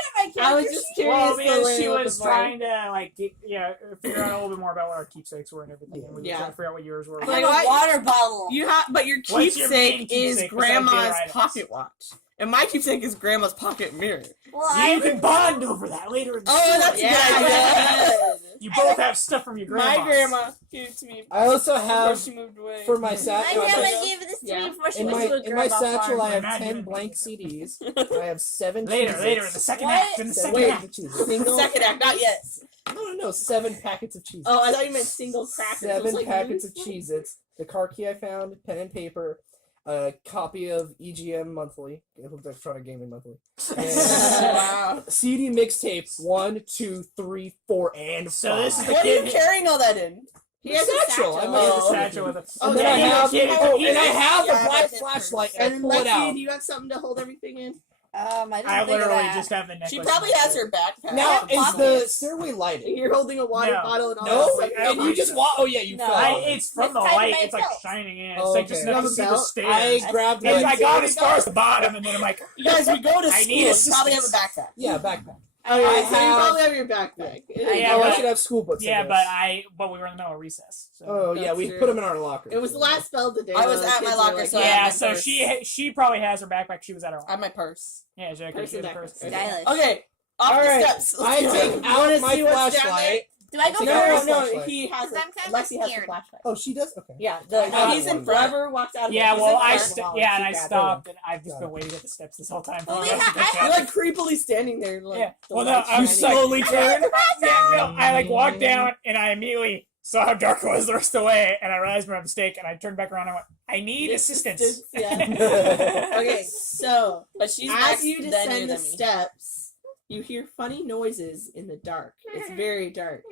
I was just curious. Well, to because learn she what was the trying to like figure out a little bit more about what our keepsakes were and everything. And we were Yeah. trying to figure out what yours were. I Like, have what? a water bottle. You have, but your What's your main keepsake is keepsake besides grandma's dinner items? pocket watch, and my keepsake is grandma's pocket mirror. Well, You can bond over that later in the Oh, story. that's Yeah. You both have stuff from your grandma. My grandma gave it to me I also before have she moved away. for my my satchel. grandma gave this to Yeah. me before she In went my to a in my grandma satchel, farm. I have Imagine. 10 blank CDs. I have 7 Later, Cheez-Its. later in the second What? act. In the second Wait, act. single. Second act, not yet. No, 7 packets of Cheez-Its. Oh, I thought you meant single crackers. I was 7 like, packets of what? Cheez-Its. The car key I found, pen and paper, a copy of EGM Monthly, Electronic Gaming Monthly, and Wow. CD mixtape 1, 2, 3, 4, and 5. So this is the What are you kid. carrying all that in? He has a satchel. satchel. I might have Oh, a satchel with a. And Oh, then yeah, I you have, kid- and I have Yeah, a black that's it. flashlight, And and I pull Lexi, it out. do you have something to hold everything in? I didn't I think of literally that. just have the necklace. She probably has her backpack. Now, with is the pockets. stairway lighted? You're holding a water No. bottle and all No, that. I don't and you just walk. Oh yeah, you No. fell. It's from It's the tied to light. my It's like belt. shining in. Oh, It's like just okay. enough You to see have the a belt? stairs. I grabbed And I my got as far as the bottom, and then I'm like, You guys, we go to I school. need You probably have a assistance. backpack. yeah backpack. Okay, I so you have- probably have your backpack. Yeah, Oh, I but- should have school books. I yeah, guess. but we were in the middle of recess. So. Oh yeah, That's we true. put them in our locker. It was the last spell of the day. I was though. at my Kids were locker, like, so I Yeah, have my so purse. she probably has her backpack. She was at her. I have my purse. Yeah, she had Purse and the backpack. purse. Stylish. Okay, off All the right, steps. I take Wanna out my see what's down flashlight. Do I go Take No, out first? my no, flashlight. he has. Because I'm kind of Lexi has the scared. flashlight. Oh, she does. Okay. Yeah, have he's one. in forever. Walks out. Of Yeah, he's well, in I front. and I grab it. stopped, and I've just Got been it. waiting at the steps this whole time. Well, for we us to ha- catch I up. You're like creepily standing there. Like, Yeah. the Well, no, light I was shining. like, Slowly turn. Yeah, no, I like walked down, and I immediately saw how dark it was the rest of the way, and I realized my mistake, and I turned back around and went, I need assistance. Yeah. Okay, so But she's as next, you then descend you're the than me. steps, you hear funny noises in the dark. It's very dark.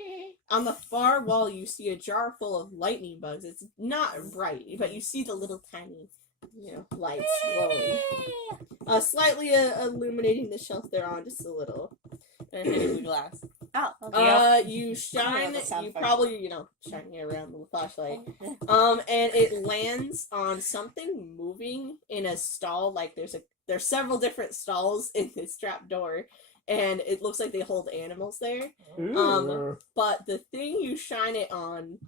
On the far wall, you see a jar full of lightning bugs. It's not bright, but you see the little tiny, lights glowing. Slightly illuminating the shelf they're on just a little. And hitting the glass. Oh, okay. You shine. that sound You effect. probably shining it around with a flashlight. And it lands on something moving in a stall. Like there's several different stalls in this trap door, and it looks like they hold animals there. But the thing you shine it on,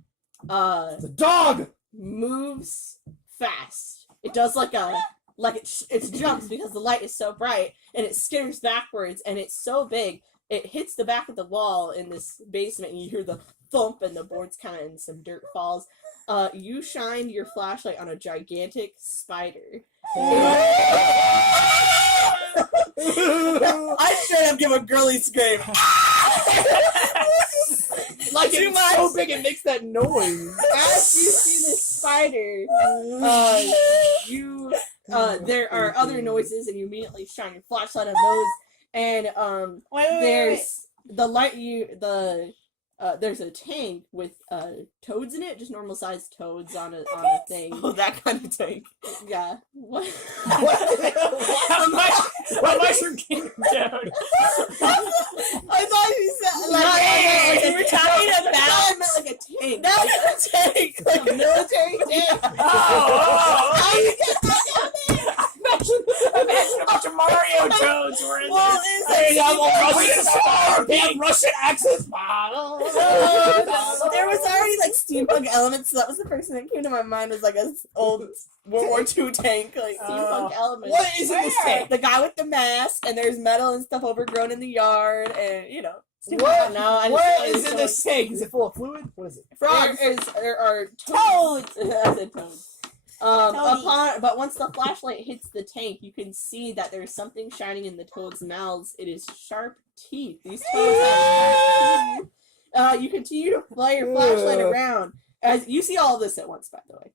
the dog. moves fast. It does it jumps because the light is so bright, and it skitters backwards, and it's so big. It hits the back of the wall in this basement, and you hear the thump, and the boards kind of and some dirt falls. You shine your flashlight on a gigantic spider. I straight up give a girly scream. Like Too it's much. so big it makes that noise. As you see this spider, there are other noises, and you immediately shine your flashlight on those. And Wait. there's there's a tank with toads in it, just normal sized toads on a thing. Oh, that kind of tank. Yeah. What? A mushroom king toad. I thought you said Like, you were talking I about meant like a tank. not a tank, Like a military tank. Imagine a bunch of Mario toads were in Well, there. is They have Russian accents. there was already like steampunk elements, so that was the first thing that came to my mind was like a old World War II tank, like Steampunk elements. What is in this tank? the guy with the mask, and there's metal and stuff overgrown in the yard, and What? No, I What just- is in this tank? Is it full of fluid? What is it? Frogs. There are toads. I said toads. But once the flashlight hits the tank, you can see that there's something shining in the toads' mouths. It is sharp teeth. These toads have sharp teeth, You continue to fly your flashlight around. As you see all of this at once, by the way.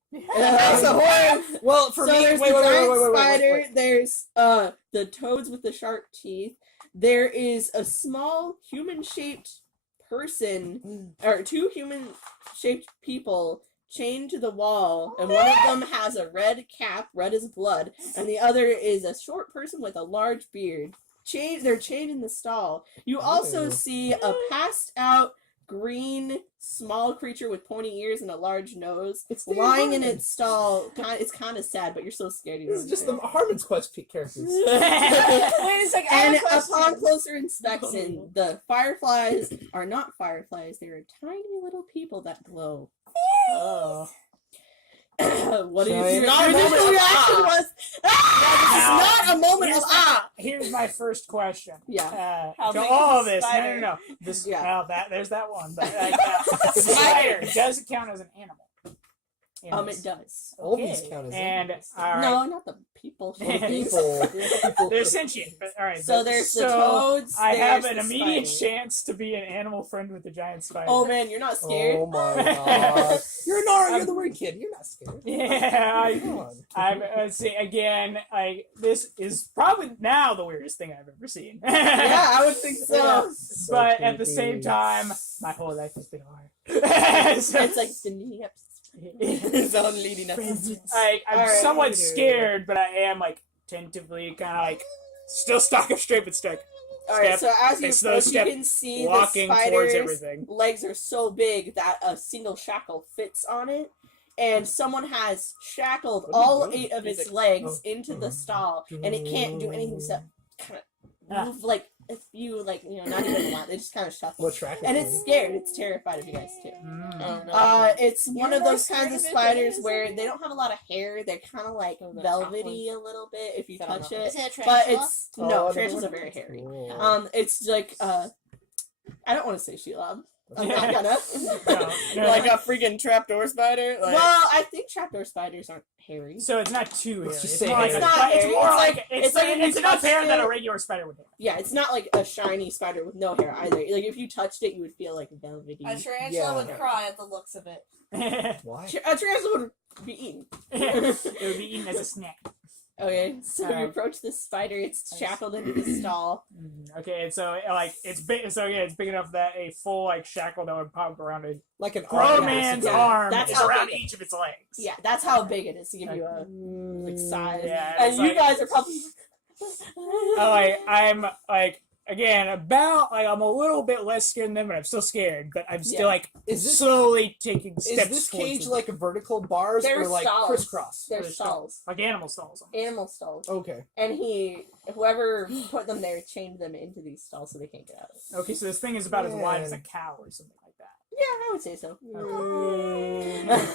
So Well, for me, there's wait, the wait, giant wait, wait, wait, spider. wait. There's the toads with the sharp teeth. There is a small human-shaped person, or two human-shaped people chained to the wall, and one of them has a red cap, red as blood, and the other is a short person with a large beard. They're chained in the stall. You also see a passed-out green small creature with pointy ears and a large nose lying in its stall. It's kind of sad, but you're so scared. This is just the Harmon's Quest characters. Wait a second. I And have a question. upon closer inspection, the fireflies are not fireflies. They are tiny little people that glow. Oh. What is Giant- your Not a initial moment of reaction ah. was, Now, this is not a moment of here's ah! Here's my first question. Yeah. How To big all is of the this, spider? no. This, Yeah. well, there's that one. But spider, does it count as an animal? It does. All these count as And animals. all right. No, not the people. Well, the people. They're sentient, but all right. So but- there's the so toads. I have there's an the immediate spider. chance to be an animal friend with the giant spider. Oh man, you're not scared. Oh my god. You're Nara, you're the weird kid. You're not scared. Yeah, Come on. let's see again. This is probably now the weirdest thing I've ever seen. Yeah, I would think so. So But at the creepy. same time, my whole life has been hard. So- It's like the leading up. It's on leading up. I'm Alright. somewhat scared, but I am like tentatively kind of like still stock up straight but stick. All right, so as you Take slow approach, you step, can see the walking towards spider's everything. legs are so big that a single shackle fits on it, and someone has shackled What are you all doing? 8 of its He's like, legs into the stall, and it can't do anything except kind of move like if you like not even a lot. They just kind of shuffle. What track? And it's scared. It's terrified of you guys too. Mm. It's one of more those scared kinds of of it spiders than where they don't have a lot of hair. They're kind of like velvety a little bit if you I don't touch know. it. Is it a But tarantula? it's Oh, no, I tarantulas never are very went- hairy. Cool. It's like I don't want to say Sheila. I'm not gonna. No. Like a freaking trapdoor spider? Like, Well, I think trapdoor spiders aren't hairy. So it's not too hairy. Let's just It's say more like hairy. a- It's not it's hairy. more It's like like- it's it's like if you it's enough touched hair that a it- regular spider would have. Yeah, it's not like a shiny spider with no hair either. Like if you touched it, you would feel like velvety. a tarantula Yeah. would cry at the looks of it. Why? A tarantula would be eaten. It would be eaten as a snack. Okay, so you approach this spider. It's shackled into the stall. Okay, and so like it's big. So yeah, it's big enough that a full like shackle that would pop around a Like an grown arm. man's yeah. arm That's is how around big it- each of its legs. Yeah, that's how big it is to give you a like size. Yeah, and it's you like- guys are probably. I'm like again about like I'm a little bit less scared than them, but I'm still scared. But I'm still Yeah. like Is this- slowly taking Is steps. this towards cage them. like a vertical bars They're or like stalls. crisscross? They're They're stalls, like animal stalls? animal stalls, Okay. and whoever put them there chained them into these stalls so they can't get out. Okay, so this thing is about as wide as a Man. cow or something like that. Yeah, I would say so.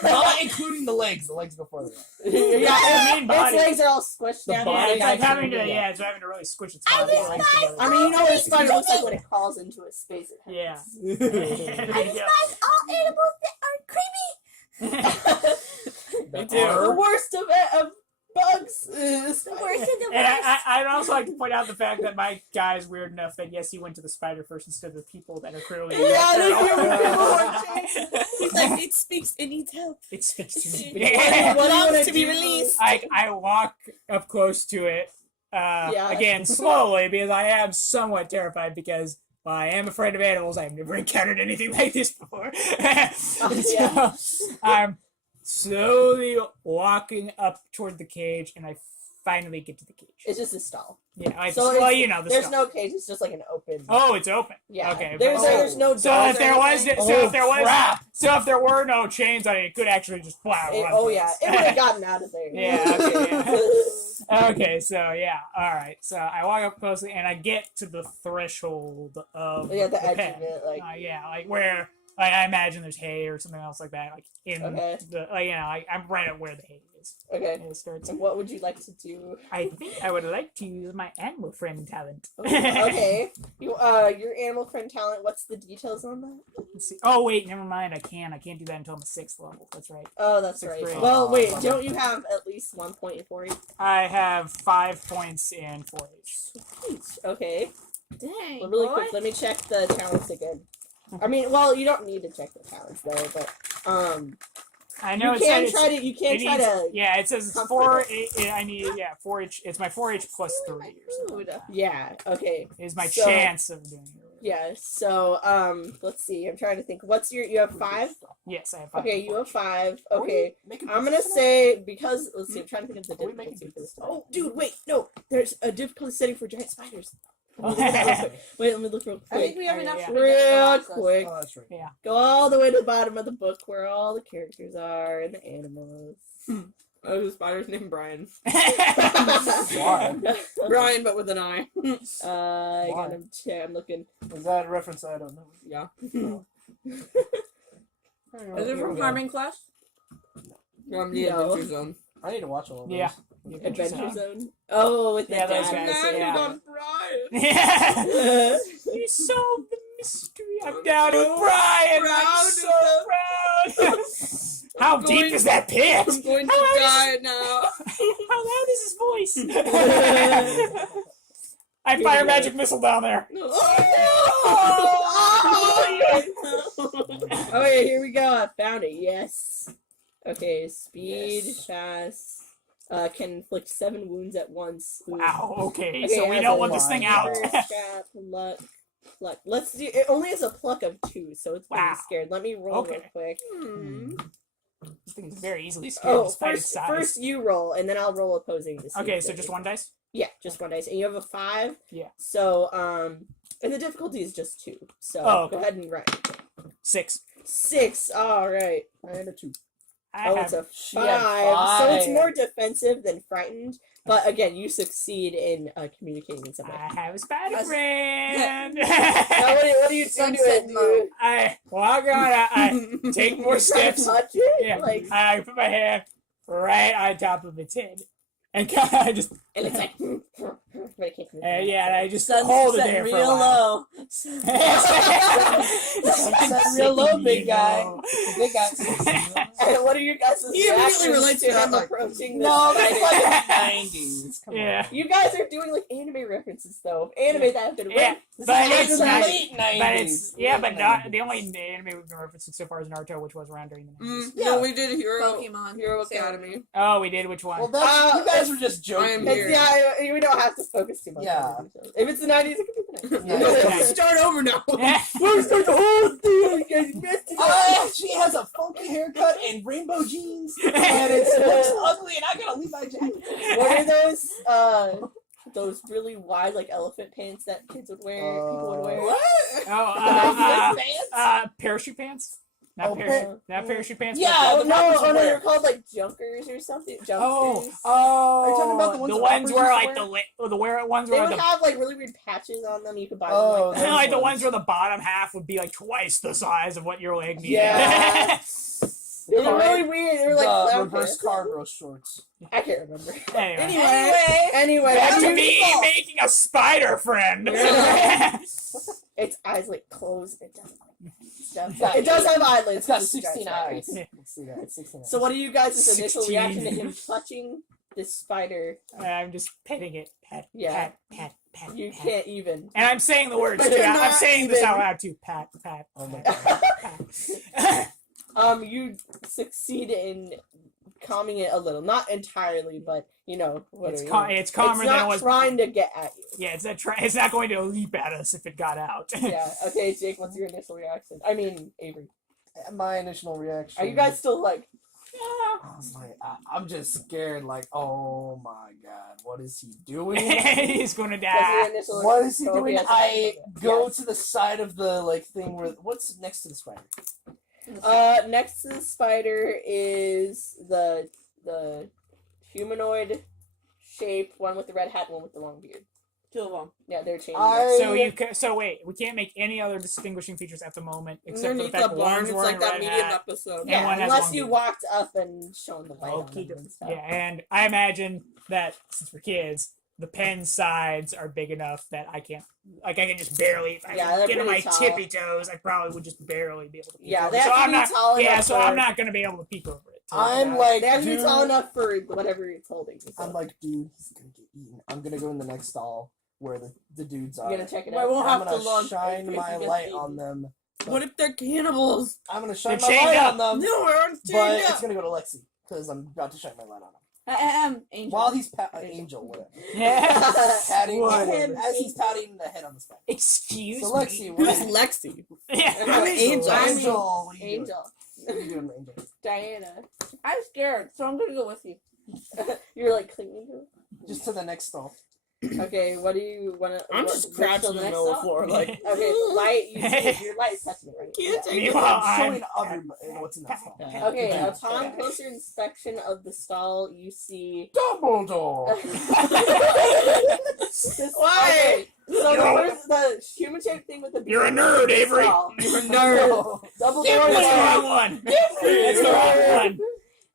Not including the legs. The legs before the Yeah, the main body. its legs are all squished The down. body Yeah, it's like actually, having to yeah. it's having to really squish its I body just legs like- together. I mean, you know what a spider looks like when it crawls into a space. It Yeah. has. I despise all animals that are creepy. Me The worst of bugs is The worst of the And worst. I'd also like to point out the fact that my guy's weird enough that yes, he went to the spider first instead of the people that are clearly Yeah, they're all- He's like, it speaks, it needs help. it speaks to me. What do you Belongs wanna to be do? released. I walk up close to it, Yeah. again slowly because I am somewhat terrified because while I am afraid of animals, I've never encountered anything like this before. Yeah. So I'm slowly walking up toward the cage, and I finally get to the cage. It's just a stall. Yeah, So well, it's- you know the There's stuff. no cage. It's just like an open. Oh, it's open. Yeah. Okay. There's no. So doors if or there was, anything. so if there were no chains on it, it could actually just fly. Oh yeah, it would have gotten out of there. Yeah, okay, yeah. Okay, so yeah, all right. So I walk up closely and I get to the threshold of Yeah, the edge pen. of it, like. Yeah, like where like I imagine there's hay or something else like that, like in Okay. the I'm right at where the hay is. Okay. And it starts. And what would you like to do? I think I would like to use my animal friend talent. Okay. Your animal friend talent. What's the details on that? Let's see. Oh wait, never mind. I can't do that until I'm a 6th level. That's right. Oh, that's Sixth right. grade. Well, wait. Don't you have at least 1 point in 4H? I have 5 points in 4H. Okay. Dang. Well, really boy. quick. Let me check the talents again. I mean, well, you don't need to check the talents though, but I know you can try to. You can try to. Yeah, it says it's comfort 4. it. I need 4H. It's my 4H plus 3 or something. Yeah. Okay. Is my So- chance of doing it. Yeah. So let's see. I'm trying to think. What's your? You have 5. Yes, I have 5. Okay, you have 5. Are we Okay. making I'm gonna pieces say because let's see. I'm trying to think of the Are we making difficulty for this. pieces? Oh, dude, wait, no. There's a difficulty setting for giant spiders. Oh, Wait, let me look real I think quick. we have Okay, enough. yeah. for the Real process. quick. Oh, that's right. Go all the way to the bottom of the book where all the characters are and the animals. Oh, the spider's named Brian. Why? Brian, but with an I. I got him. I'm looking. Is that a reference I don't know? Yeah. Is it from farming class? From the No. Adventure Zone. I need to watch all of those. Yeah. Adventure Zone. Oh, with the Yeah, those dad. guys, yeah. on Brian. Yeah. You solved the mystery. I'm down with Brian. proud I'm of so proud. How I'm deep going- is that pit? I'm going to How loud die now. How loud is his voice? I fire magic missile down there. Oh yeah, here we go. I found it. Yes. Okay, speed, Yes. fast. Can inflict 7 wounds at once. Ooh. Wow. Okay, Okay, so it we has don't a want this thing line. out. Trap, luck, pluck. Let's do. It only has a pluck of 2, so it's pretty Wow. scared. Let me roll real Okay. quick. This thing is very easily scared Oh, despite its size. first you roll, and then I'll roll opposing to see Okay, if so it- just 1 dice. Yeah, just 1 dice, and you have a 5. Yeah. So and the difficulty is just 2. So Oh, okay. go ahead and write 6. 6. All right. I had a 2. I Oh, have it's a She had 5. So it's 5. more defensive than frightened. But again, you succeed in communicating in some way. I have a spider That's- friend. Now, what do you do to Sunset it? mode. I take more steps. Touch it? Yeah, Like, I put my hand right on top of its head, and I just and it's like, but it can't move. yeah, and I just Sun's hold it setting there for a real while. low. Set real low, big guy. The big guy. And what are your guys' He immediately reactions relates to to that, him like, approaching this? No, that's spider? like the 90s. Come on. Yeah, You guys are doing like anime references though. Anime that have been yeah, written. but Like it's the not. late 90s. But it's yeah, but Late not 90s. the only anime we've been referencing so far is Naruto, which was around during the 90s. Yeah. No, we did Pokemon. Hero Academy. Oh, we did. Which one? Well, that's, you guys were just I joking. am It's, here. yeah, we don't have to focus too much. Yeah. on it, so. If it's the 90s, it could be the 90s. Yeah. Yeah. Start over now. We're start the whole thing. You guys messed it up. She has a funky haircut and rainbow jeans, and it looks ugly, and I gotta leave my jacket. What are those really wide like elephant pants that kids would wear? People would wear. What? Oh, parachute pants. Not Oh, parachute. Not parachute pants. Yeah, Oh the no! rappers Oh no! wear. They're called like junkers or something. Junkers. Oh, Are you talking about the ones the that ones rappers where used to like the ones They where would the have like really weird patches on them. You could buy Oh, them like those like the ones. ones where the bottom half would be like twice the size of what your leg needed. Yeah. They were really weird. They were like the clown reverse pants. cargo shorts. I can't remember. Anyway, Anyway, back how do to you- me making a spider friend. its eyes like closed. It doesn't like stuff. It's got It does have eyelids. It's got just 16 guys. eyes. Yeah. Let's see that. It's 16 eyes. So what are you guys' initial 16. reaction to him touching this spider? I'm just petting it. Pat, Yeah. pat, pat, pat. You pat. can't even. And I'm saying the words too. You're I'm not saying this even. out loud too. Pat, pat, Oh my pat, pat. You succeed in calming it a little, not entirely, but you know what It's I mean. it's calmer It's than not it was. trying to get at you. Yeah, it's not going to leap at us if it got out. Yeah. Okay, Jake. What's your initial reaction? I mean, Avery. My initial reaction. Are you guys still like? I was like, I'm just scared. Like, oh my god, what is he doing? He's going to What's your die. initial What is he reaction? doing? Yes. I go Yes. to the side of the like thing where what's next to the spider? Next to the spider is the humanoid shape, one with the red hat and one with the long beard. 2 of them. Yeah, they're changing. So wait, we can't make any other distinguishing features at the moment except for the Underneath fact the that barn, one's it's wearing like that red medium hat. episode. And Yeah, one has unless long you beard. walked up and shown the light on Okay. them and stuff. Yeah, and I imagine that since we're kids, the pen sides are big enough that I can just barely. If I Yeah, they're get on my pretty tall. tippy toes, I probably would just barely be able to. Peek Yeah, over. they So have to I'm be not. tall Yeah, enough so for- I'm not going to be able to peek over it. I'm Yeah. like, They have to be dude, tall enough for whatever it's holding. So. I'm like, dude, he's gonna get eaten. I'm gonna go in the next stall where the dudes you are. gonna check it Well, out. I won't I'm have gonna to look shine if my you get light eaten. on them What if they're cannibals? I'm gonna shine They're my chained light up. on them, No, we're but chained it's up. gonna go to Lexi because I'm about to shine my light on him. Angel. While he's Angel, whatever. Yeah. Patting What? as he's patting the head on the spine. Excuse So me. Lexi, Who's what? Lexi? Yeah. I'm Angel. Angel, what are you doing? Angel. What are you doing, Angel? Diana. I'm scared, so I'm gonna go with you. You're like clinging to it. Just to the next stall. Okay, what do you want to? I'm just crouched in the middle of the floor, like. Okay, the light. Your light is touching it right now. Can't take Meanwhile, I'm showing I'm everybody what's in that stall. Okay, upon closer inspection of the stall, you see. Dumbledore! Why? So the human-shaped thing with the. You're a nerd, Avery. You're a nerd. That's Dumbledore the is wrong one. That's the wrong one.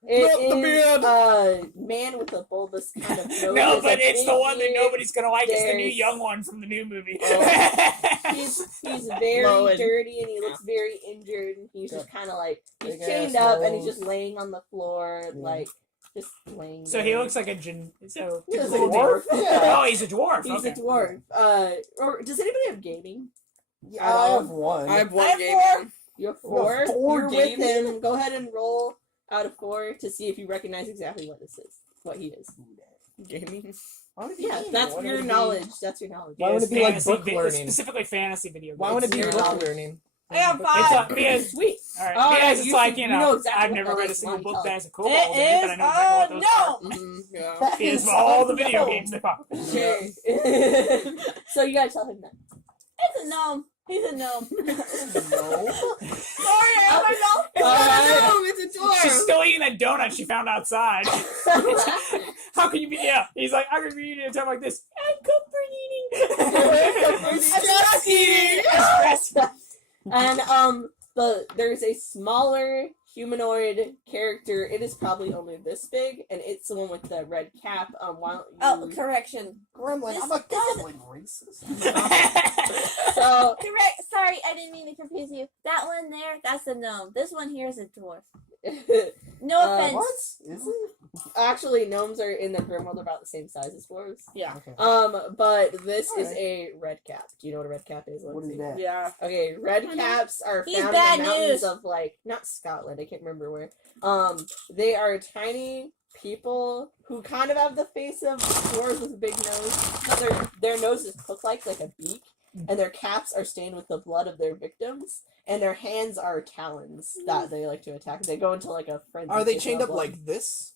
It is man with a bulbous kind of nose. No, It's but a it's big the one that beard. nobody's gonna like. It's the new There's- young one from the new movie. He's very Lowen. dirty and he looks very injured. And he's just kind of like he's Big chained ass up and he's nose. just laying on the floor, Yeah. like just laying. So there. he looks like a so He's a Cool dwarf. dude. Yeah. Oh, he's a dwarf. He's Okay. a dwarf. Or does anybody have gaming? Yeah, I have one. I have I one have game. four. You have four. You have four You're with gaming? him. Go ahead and roll out of 4 to see if you recognize exactly what this is. What he is. Gaming. Why would it be Yeah, gaming? that's Why would your it be- knowledge. That's your knowledge. Why would Yes, it be like fantasy book learning? Specifically fantasy video games. Why would it be Zero book knowledge. learning? I have It's 5. because Sweet. all right, Oh, because yeah, it's you like should- you you know, know exactly I've what never that read a is. single Why book tell that it. has a kobold in it, but I know exactly what those are. Mm-hmm. Yeah. That It's is all the a video no. games they pop. Sure. So you gotta tell him that. It's a gnome. He's a gnome. No. Sorry, I don't know. It's not a gnome, it's a dwarf. She's still eating that donut she found outside. How can you be? Yeah, he's like, how can you be eating a time like this? I'm comfort eating. Stress eating. And there's a smaller humanoid character. It is probably only this big, and it's the one with the red cap. Why don't you? Oh, correction. Gremlin. I'm a This is- goblin racist. So Correct. Sorry, I didn't mean to confuse you. That one there, that's a gnome. This one here is a dwarf. No offense. What? Is it? actually, gnomes are in the Grimm world about the same size as dwarves. Yeah. Okay. But this is Alright. a red cap. Do you know what a red cap is? What is Lindsay? that? Yeah. Okay, red caps are He's found bad in the mountains news. of like not Scotland, I can't remember where. They are tiny people who kind of have the face of dwarves with a big nose, but their noses look like a beak, and their caps are stained with the blood of their victims, and their hands are talons that they like to attack. They go into like a frenzy. Are they chasing chained the up blood. like this?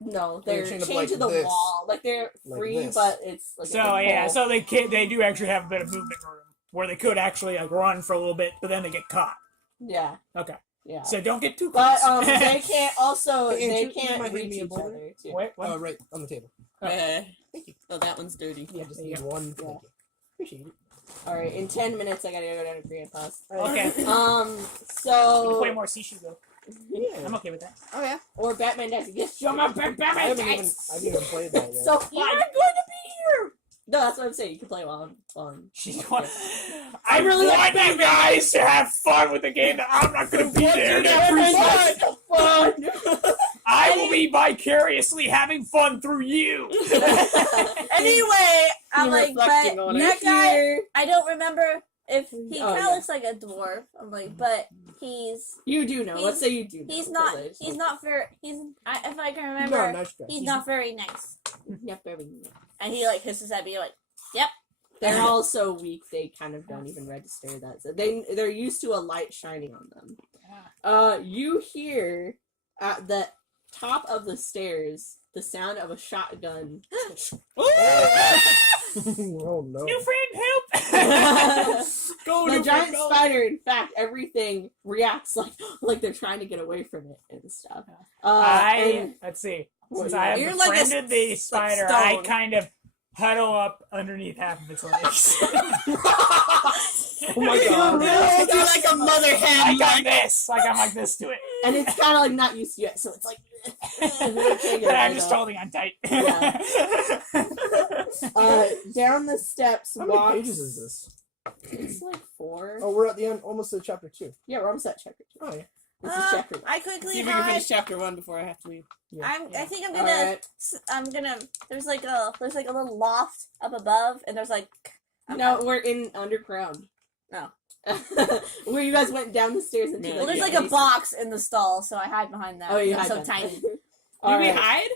No, They're they're chained chained, up like to the this. wall. Like they're Like free, this. but it's like So a yeah, pole. so they do actually have a bit of movement room where they could actually like run for a little bit, but then they get caught. Yeah. Okay, Yeah. so don't get too close. But they can't also Hey, they Andrew, you can't might need reach me a each boulder? other too. Wait, what? Right on the table. Thank you. Oh, that one's dirty. Yeah, just There you need one. Yeah. Thank you. Appreciate it. Alright, in 10 minutes I gotta go down to Grandpa's. Okay. So Play more Sishu though. yeah. I'm okay with that. Oh yeah. Or Batman Dice. Yes, Show my I Batman haven't even dice. played that yet. so You're fun. going to be here. No, that's what I'm saying. You can play while I'm She's going. I really want you guys to have fun with the game that I'm not going to be there. fun. I will be vicariously having fun through you. Anyway, I'm You're like, reflecting but on it. that guy, I don't remember if he Oh, kind of yeah. looks like a dwarf. I'm like, but he's You do know. Let's say you do know. he's because not I just- he's not very if I can No, remember, nice try. he's not very nice. Yeah, very nice. And he like hisses at me like, yep. They're all so weak they kind of don't even register that. So they're used to a light shining on them. You hear at the top of the stairs the sound of a shotgun. Oh no. New friend, help! Go The to giant go. spider, in fact, everything reacts like they're trying to get away from it and stuff. Let's see. What, Since I have you're like a befriended the like spider, I stone. kind of huddle up underneath half of its legs. Oh my god. You're like a mother hen. like I'm this. Like I'm like this to it. and it's kind of like not used to it, so it's like. But I'm just holding on tight. Down the steps. How many walks- pages is this? It's like 4. Oh, we're at the end, almost to chapter 2. Yeah, we're almost at chapter 2. Oh yeah. This is chapter 1. I See quickly if we can hide. finish chapter 1 before I have to leave. I think I'm gonna Alright. there's like a little loft up above and there's like No, we're in underground. Where you guys went down the stairs into Well, Well, there's the like a basement. box in the stall, so I hide behind that. Oh, you I'm hide so behind tiny. Do All we right. hide?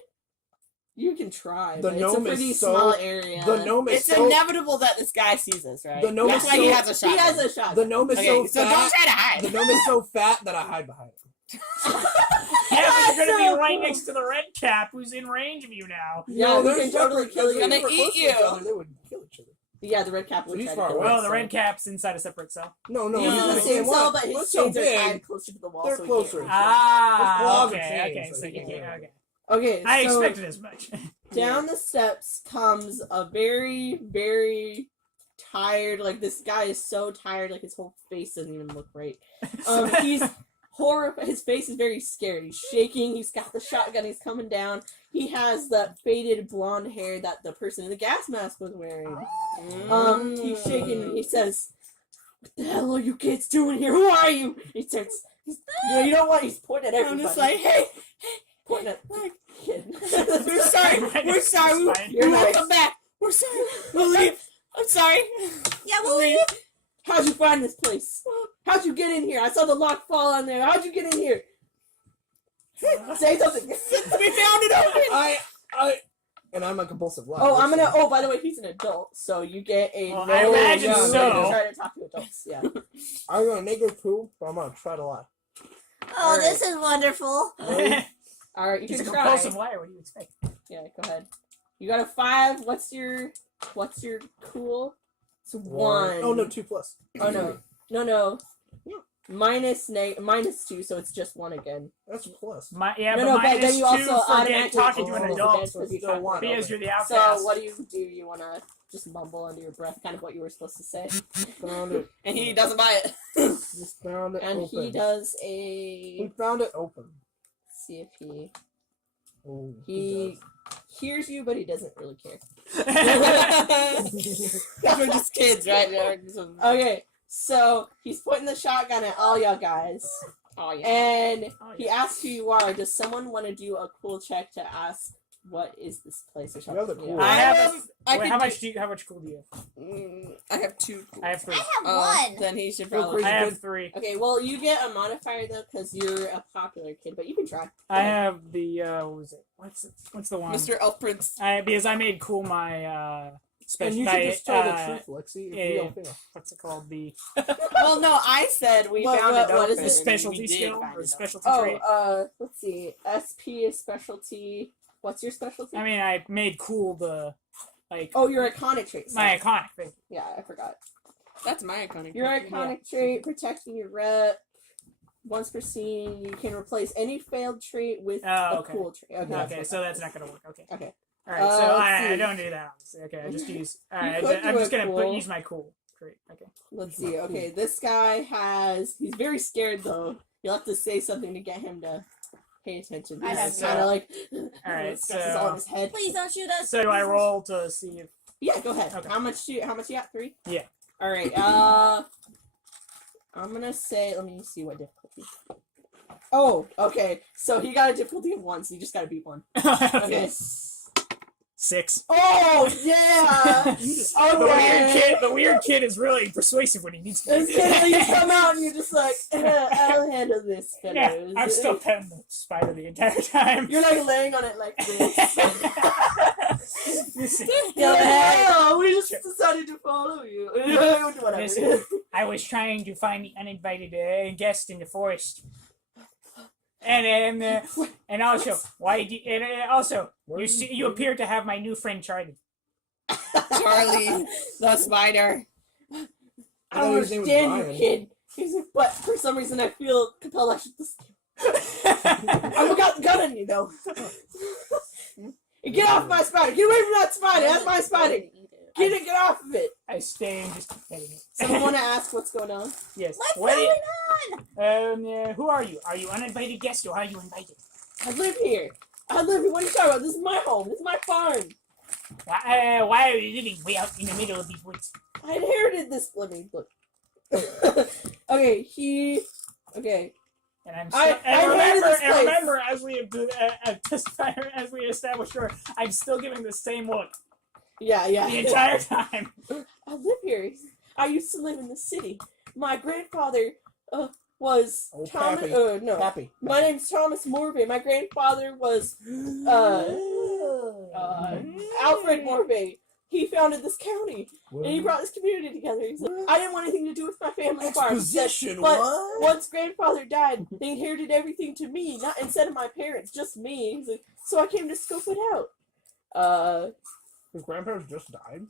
You can try. The but it's a gnome pretty is so- small area. The gnome is It's so inevitable that this guy sees us, right? The gnome That's is why he so- has a shot. He has a shot. the gnome is Okay, so so don't fat. try to hide. The gnome is so fat that I hide behind him. Yeah, but you're gonna so be right cool. next to the red cap who's in range of you now. Yeah, no, we there's can totally kill you. If Gonna they were eat close to each you. other, they would kill each other. Yeah, the red cap So would he's try to far kill away. us. Well, the red cap's inside a separate cell. No, no, Yeah. He's he's in in the the same same cell, one. but his What's so chains are big? tied closer to the wall. They're so he closer. can't. Ah, Gloves okay, and okay, chains, so so you he can't, can't. okay. Okay, I so expected as much. down the steps comes a very, very tired. Like this guy is so tired. Like his whole face doesn't even look right. He's horrified. His face is very scary. He's shaking. He's got the shotgun. He's coming down. He has that faded blonde hair that the person in the gas mask was wearing. He's shaking. He says, "What the hell are you kids doing here? Who are you?" He starts. You know what? He's pointing at everybody. I'm just like, hey, pointing at the kid. we're sorry. We're sorry. It's fine. You're We nice. won't come back. We're sorry. We'll leave. I'm sorry. Yeah, we'll leave. How'd you find this place? How'd you get in here? I saw the lock fall on there. How'd you get in here? Say something. We found it open. And I'm a compulsive liar. Oh, I'm gonna. so- Oh, by the way, he's an adult, so you get a. Well, no I imagine no so. to try to talk to adults. Yeah. I'm gonna negative 2, but I'm gonna try to lie. Oh, this is wonderful. All right, you He's a can try. compulsive liar. What do you expect? Yeah, go ahead. You got a 5. What's your cool? It's 1. Oh no, 2 plus. Oh no. Minus 2, so it's just 1 again. That's plus. Yeah, No, but no, but minus then you 2 also for automatically talking to an roll adult against because you So talked one. to because you're the So outcast. what do? You want to just mumble under your breath, kind of what you were supposed to say? Found it. And he doesn't buy it. Just found it And open. he does We a. found it open. See if he Oh, he hears you, but he doesn't really care. We're just kids, right? Okay, so he's pointing the shotgun at all y'all guys, Oh yeah. and Oh, he yeah. asks who you are. Does someone want to do a cool check to ask what is this place or You have the something? cool. I have. I Wait, can how do- much do you? How much cool do you have? I have 2. I have 3. I have one. Then he should Real probably. quick. I have 3. Okay, well you get a modifier though because you're a popular kid, but you can try. I have the what was it? What's the one? Mr. Elf Prince. Because I made cool my And special. you should just tell the truth, Lexi. If yeah, we yeah. don't fail. What's it called? The Well, no, I said we What- found what- it what is open. it? the specialty We did skill find or it specialty trait. Let's see. SP is specialty. What's your specialty? I mean, I made cool the like Oh, your iconic trait. my iconic thing. Yeah, I forgot. That's my iconic. Your iconic trait, protecting your rep. Once per scene, you can replace any failed trait with Oh, a okay. cool trait. Okay, Okay, so that's not gonna work. Okay. Okay. All right, so let's I see. don't do that. Obviously. Okay, I just use. All You right, could I'm do just a gonna cool. use my cool trait. Okay. Let's see. Okay, this guy has. He's very scared though. You'll have to say something to get him to pay attention. I He's have kind of like. All right, this guy's all in his head. Please don't shoot us. So do I roll to see if? Yeah, go ahead. Okay. How much you got? 3? Yeah. All right. I'm gonna say. Let me see what difficulty. Oh, okay. So he got a difficulty of 1, so you just gotta beat 1. Okay. 6. Oh yeah. The weird kid is really persuasive when he needs to. This kid, you come out and you're just like, I'll handle this, fellows. Yeah, I'm still petting the spider the entire time. You're like laying on it like this. Listen, Go ahead. We just decided to follow you. Whatever. Listen. I was trying to find the uninvited guest in the forest. And also, you appear to have my new friend Charlie. Charlie, the spider. I I thought his name was understand you, Brian. kid. He's like, but for some reason I feel compelled I should just. I got the gun on you though. Get off my spider! Get away from that spider! That's my spider! Get off of it! I stay and just petting it. Someone want to ask what's going on? Yes. What's What going on? who are you? Are you uninvited guest or are you invited? I live here. What are you talking about? This is my home. This is my farm. Why are you living way out in the middle of these woods? I inherited this. Let me look. Okay, Okay. And I'm I inherited this place. remember as we established, I'm still giving the same look Yeah. the entire time. I live here. I used to live in the city. my grandfather was Oh, Thomas. Pappy. No, Happy. my name's Thomas Morvay. My grandfather was Alfred Morvay. He founded this county, and he brought this community together. He's like, I didn't want anything to do with my family farm. Exposition, But what? once grandfather died, they inherited everything to me, not instead of my parents, just me. He's like, so I came to scope it out. His grandparents just died?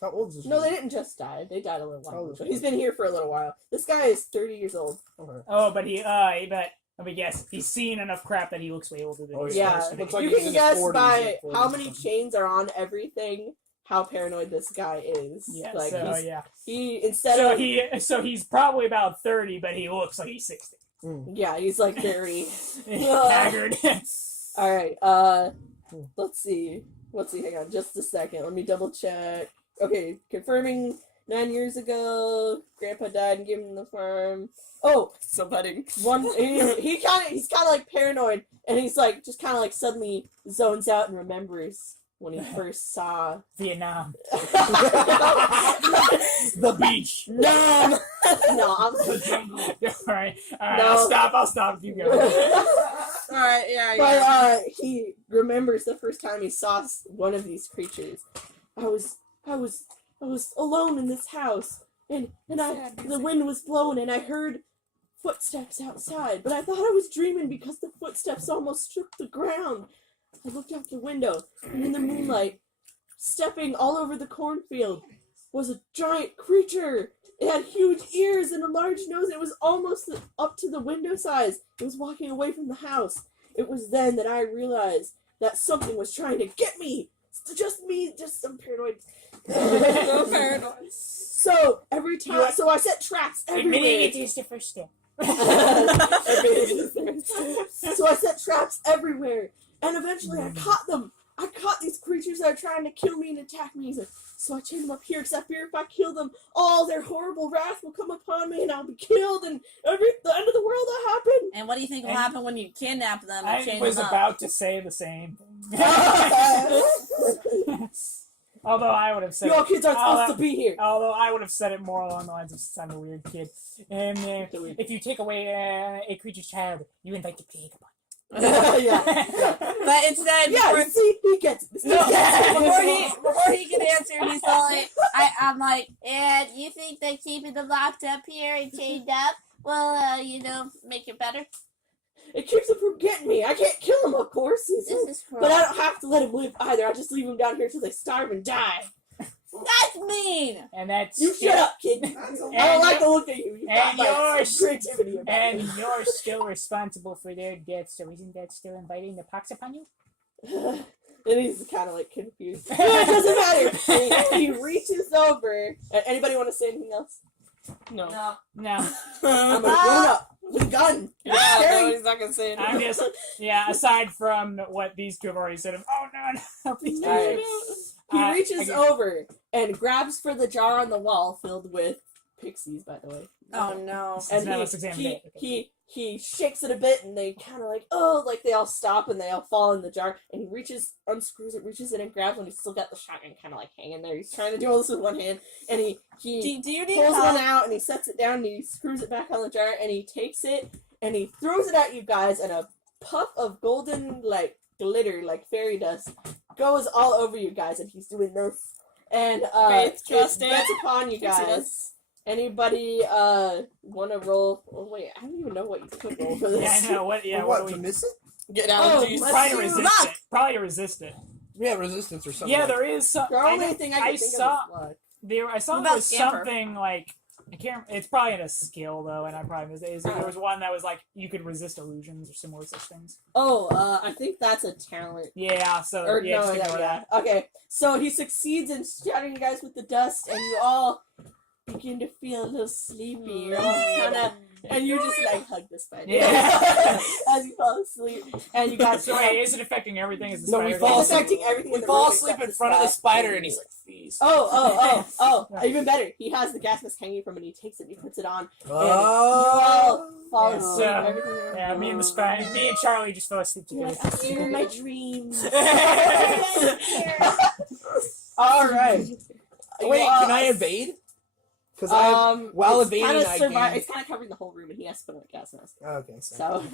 How old is this? No, they didn't just die. They died a little while Oh, ago. He's been here for a little while. This guy is 30 years old. Okay. Oh, but let me guess. He's seen enough crap that he looks way older than Oh, he's Yeah, supposed to be. looks like you he's can in his guess 40s, by like 40s how or many something. chains are on everything how paranoid this guy is. Yeah, Like so yeah. he instead So of he's probably about 30, but he looks like he's 60. yeah, he's like 30. Haggard. All right. Let's see. Hang on, just a second. Let me double check. Okay, confirming. 9 years ago, Grandpa died and gave him the farm. Oh, So budding. he's kind of like paranoid, and he's like just kind of like suddenly zones out and remembers when he first saw Vietnam. The beach. no, I'm The jungle. Alright, No. I'll stop. Keep going. Alright, yeah, But yeah. he remembers the first time he saw one of these creatures. I was alone in this house, and the wind was blowing, and I heard footsteps outside. But I thought I was dreaming because the footsteps almost struck the ground. I looked out the window, and in the moonlight, stepping all over the cornfield, was a giant creature. It had huge ears and a large nose. It was almost up to the window size. It was walking away from the house. It was then that I realized that something was trying to get me. Just some paranoid. So paranoid. So every time, so I set traps Admitting everywhere. it is the first step. So I set traps everywhere, and eventually I caught them. I caught these creatures that are trying to kill me and attack me. So I chained them up here, because I fear if I kill them, all their horrible wrath will come upon me, and I'll be killed, and the end of the world will happen. And what do you think will happen when you kidnap them and I chain was them up? about to say the same thing. Although I would have said You all kids aren't supposed to be here. Although I would have said it more along the lines of since I'm a weird kid. And if you take away a creature's child, you invite the plague upon Yeah. But instead, Yeah, you see, he gets it. before he can answer, he's all like, I'm like, and you think that keeping them locked up here and chained up will, make it better? It keeps him from getting me. I can't kill him, of course. This is cruel. But I don't have to let him live either. I just leave him down here till they starve and die. That's mean! And that's You shut up, kid. I don't like to look at you. You got and like yours- some creativity about and you. you're still responsible for their death, so isn't that still inviting the pox upon you? And he's kind of like confused. No, it doesn't matter. He reaches over. Anybody want to say anything else? No. No. I'm a grown up with a gun. Yeah, Scary. no, he's not gonna say I'm anything. just, aside from what these two have already said of, oh no, please don't Alright. shoot. He I reaches get- over and grabs for the jar on the wall filled with pixies, by the way. Oh no. And Now let's examine it. he shakes it a bit, and they kind of like they all stop and they all fall in the jar. And he unscrews it, reaches in and grabs one. He's still got the shotgun kind of like hanging there. He's trying to do all this with one hand, and he Do you need pulls help? one out and he sets it down and he screws it back on the jar and he takes it and he throws it at you guys, and a puff of golden glitter like fairy dust goes all over you guys, and he's doing this. And Faith, trust it. that's upon you Pixie guys. dust. Anybody want to roll? Oh wait, I don't even know what you could roll for this. Yeah, I know. What? Yeah, For what what, do to we? miss it? Get out Oh, of Jesus. let's Probably to do resist luck. it. Probably to resist it. Yeah, resistance or something. Yeah, like there is some. The only thing I can think saw. of is luck. I saw What there about was Scamper? something like I can't. It's probably in a skill though, and I probably missed it. There was one that was like you could resist illusions or similar such things. Oh, I think that's a talent. Yeah. So Or yeah, no, just ignore yeah. Okay, so he succeeds in shattering you guys with the dust, and you all begin to feel a little sleepy. You're all kinda, and you just hug the spider Yeah. as you fall asleep, and you guys. So wait, is it affecting everything? Is the No, we spider fall going- It's affecting everything. We in the fall room asleep except in front of the spider, and he's like, "Feast." Oh! Even better. He has the gas mask hanging from him, and he takes it and he puts it on. Oh. Fall Yeah, asleep. so- Everything in the Yeah, room. me and Charlie just fell asleep You're together. like, I see you in my dreams. All right. You Wait, all- can I invade? Because while it's evading, kind of I gained... It's kind of covering the whole room, and he has to put on a gas mask. Okay, So,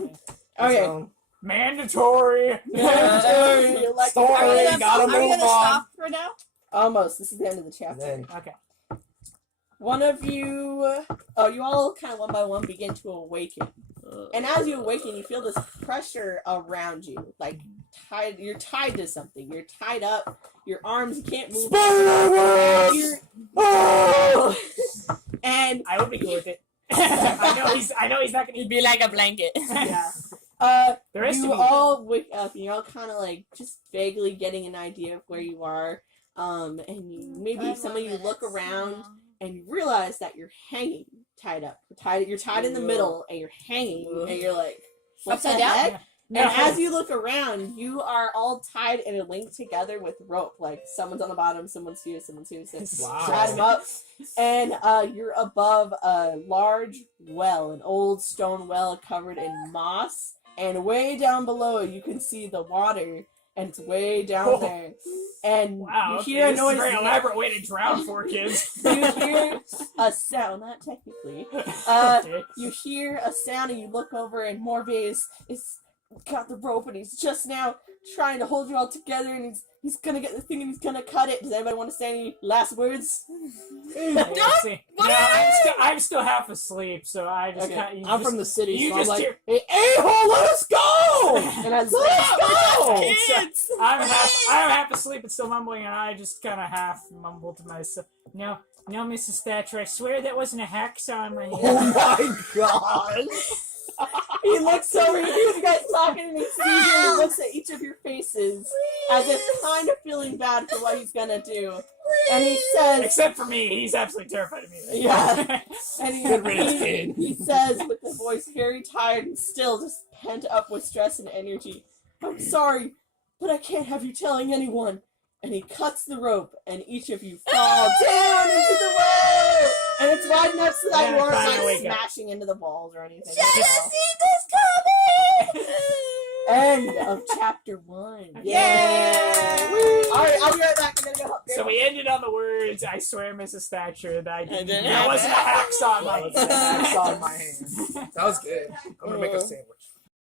okay. So, Mandatory. You're like, Story, are we gotta gonna move on. stop for now? Almost. This is the end of the chapter. then, Okay. One of you, you all kind of one by one begin to awaken. And as you awaken, you feel this pressure around you. Like, you're tied to something. You're tied up. Your arms, you can't move. Spoilers! Oh! And I would be cool with it. I know he's not gonna It'd be like a blanket. yeah. The rest You of me. all wake up and you're all kind of like just vaguely getting an idea of where you are. And maybe some of you look around and you realize that you're hanging tied up. You're tied in the middle and you're hanging and you're like, what's Upside the down? heck? No. And as you look around, you are all tied and linked together with rope. Like someone's on the bottom, someone's here, so Wow. tie them up. And you're above a large well, an old stone well covered in moss. And way down below, you can see the water, and it's way down there. And Wow, you okay, hear a this is noise. a very elaborate way to drown four kids. You hear a sound, not technically. Okay. You hear a sound, and you look over, and Morve is got the rope, and he's just now trying to hold you all together, and he's gonna get the thing, and he's gonna cut it. Does anybody want to say any last words? Let's see. No, I'm still half asleep, so I just Okay. kind I'm from the city, you so I'm just like, hear- hey, a-hole, let us go! And I was Let's go! Kids! I'm half asleep and still mumbling, and I just kind of half mumble to myself. No, Mrs. Thatcher, I swear that wasn't a hacksaw on my head. Oh my god! He looks over, he hears you guys talking, and he sees you, and he looks at each of your faces, as if kind of feeling bad for what he's gonna do. And he says, Except for me, he's absolutely terrified of me. yeah. And Good riddance, kid. he says with a voice very tired and still just pent up with stress and energy, I'm sorry, but I can't have you telling anyone. And he cuts the rope, and each of you fall down into the well. And it's wide enough so that Yeah, you aren't finally like wake up. smashing into the walls or anything. Genesis coming! End of chapter 1. Yay! Woo! Alright, I'll be right back. I'm gonna go help. So we ended on the words, I swear, Mrs. Thatcher, that I didn't. didn't That have wasn't a it. hacksaw on my That was a hacksaw in my hand. That was good. I'm gonna make a sandwich.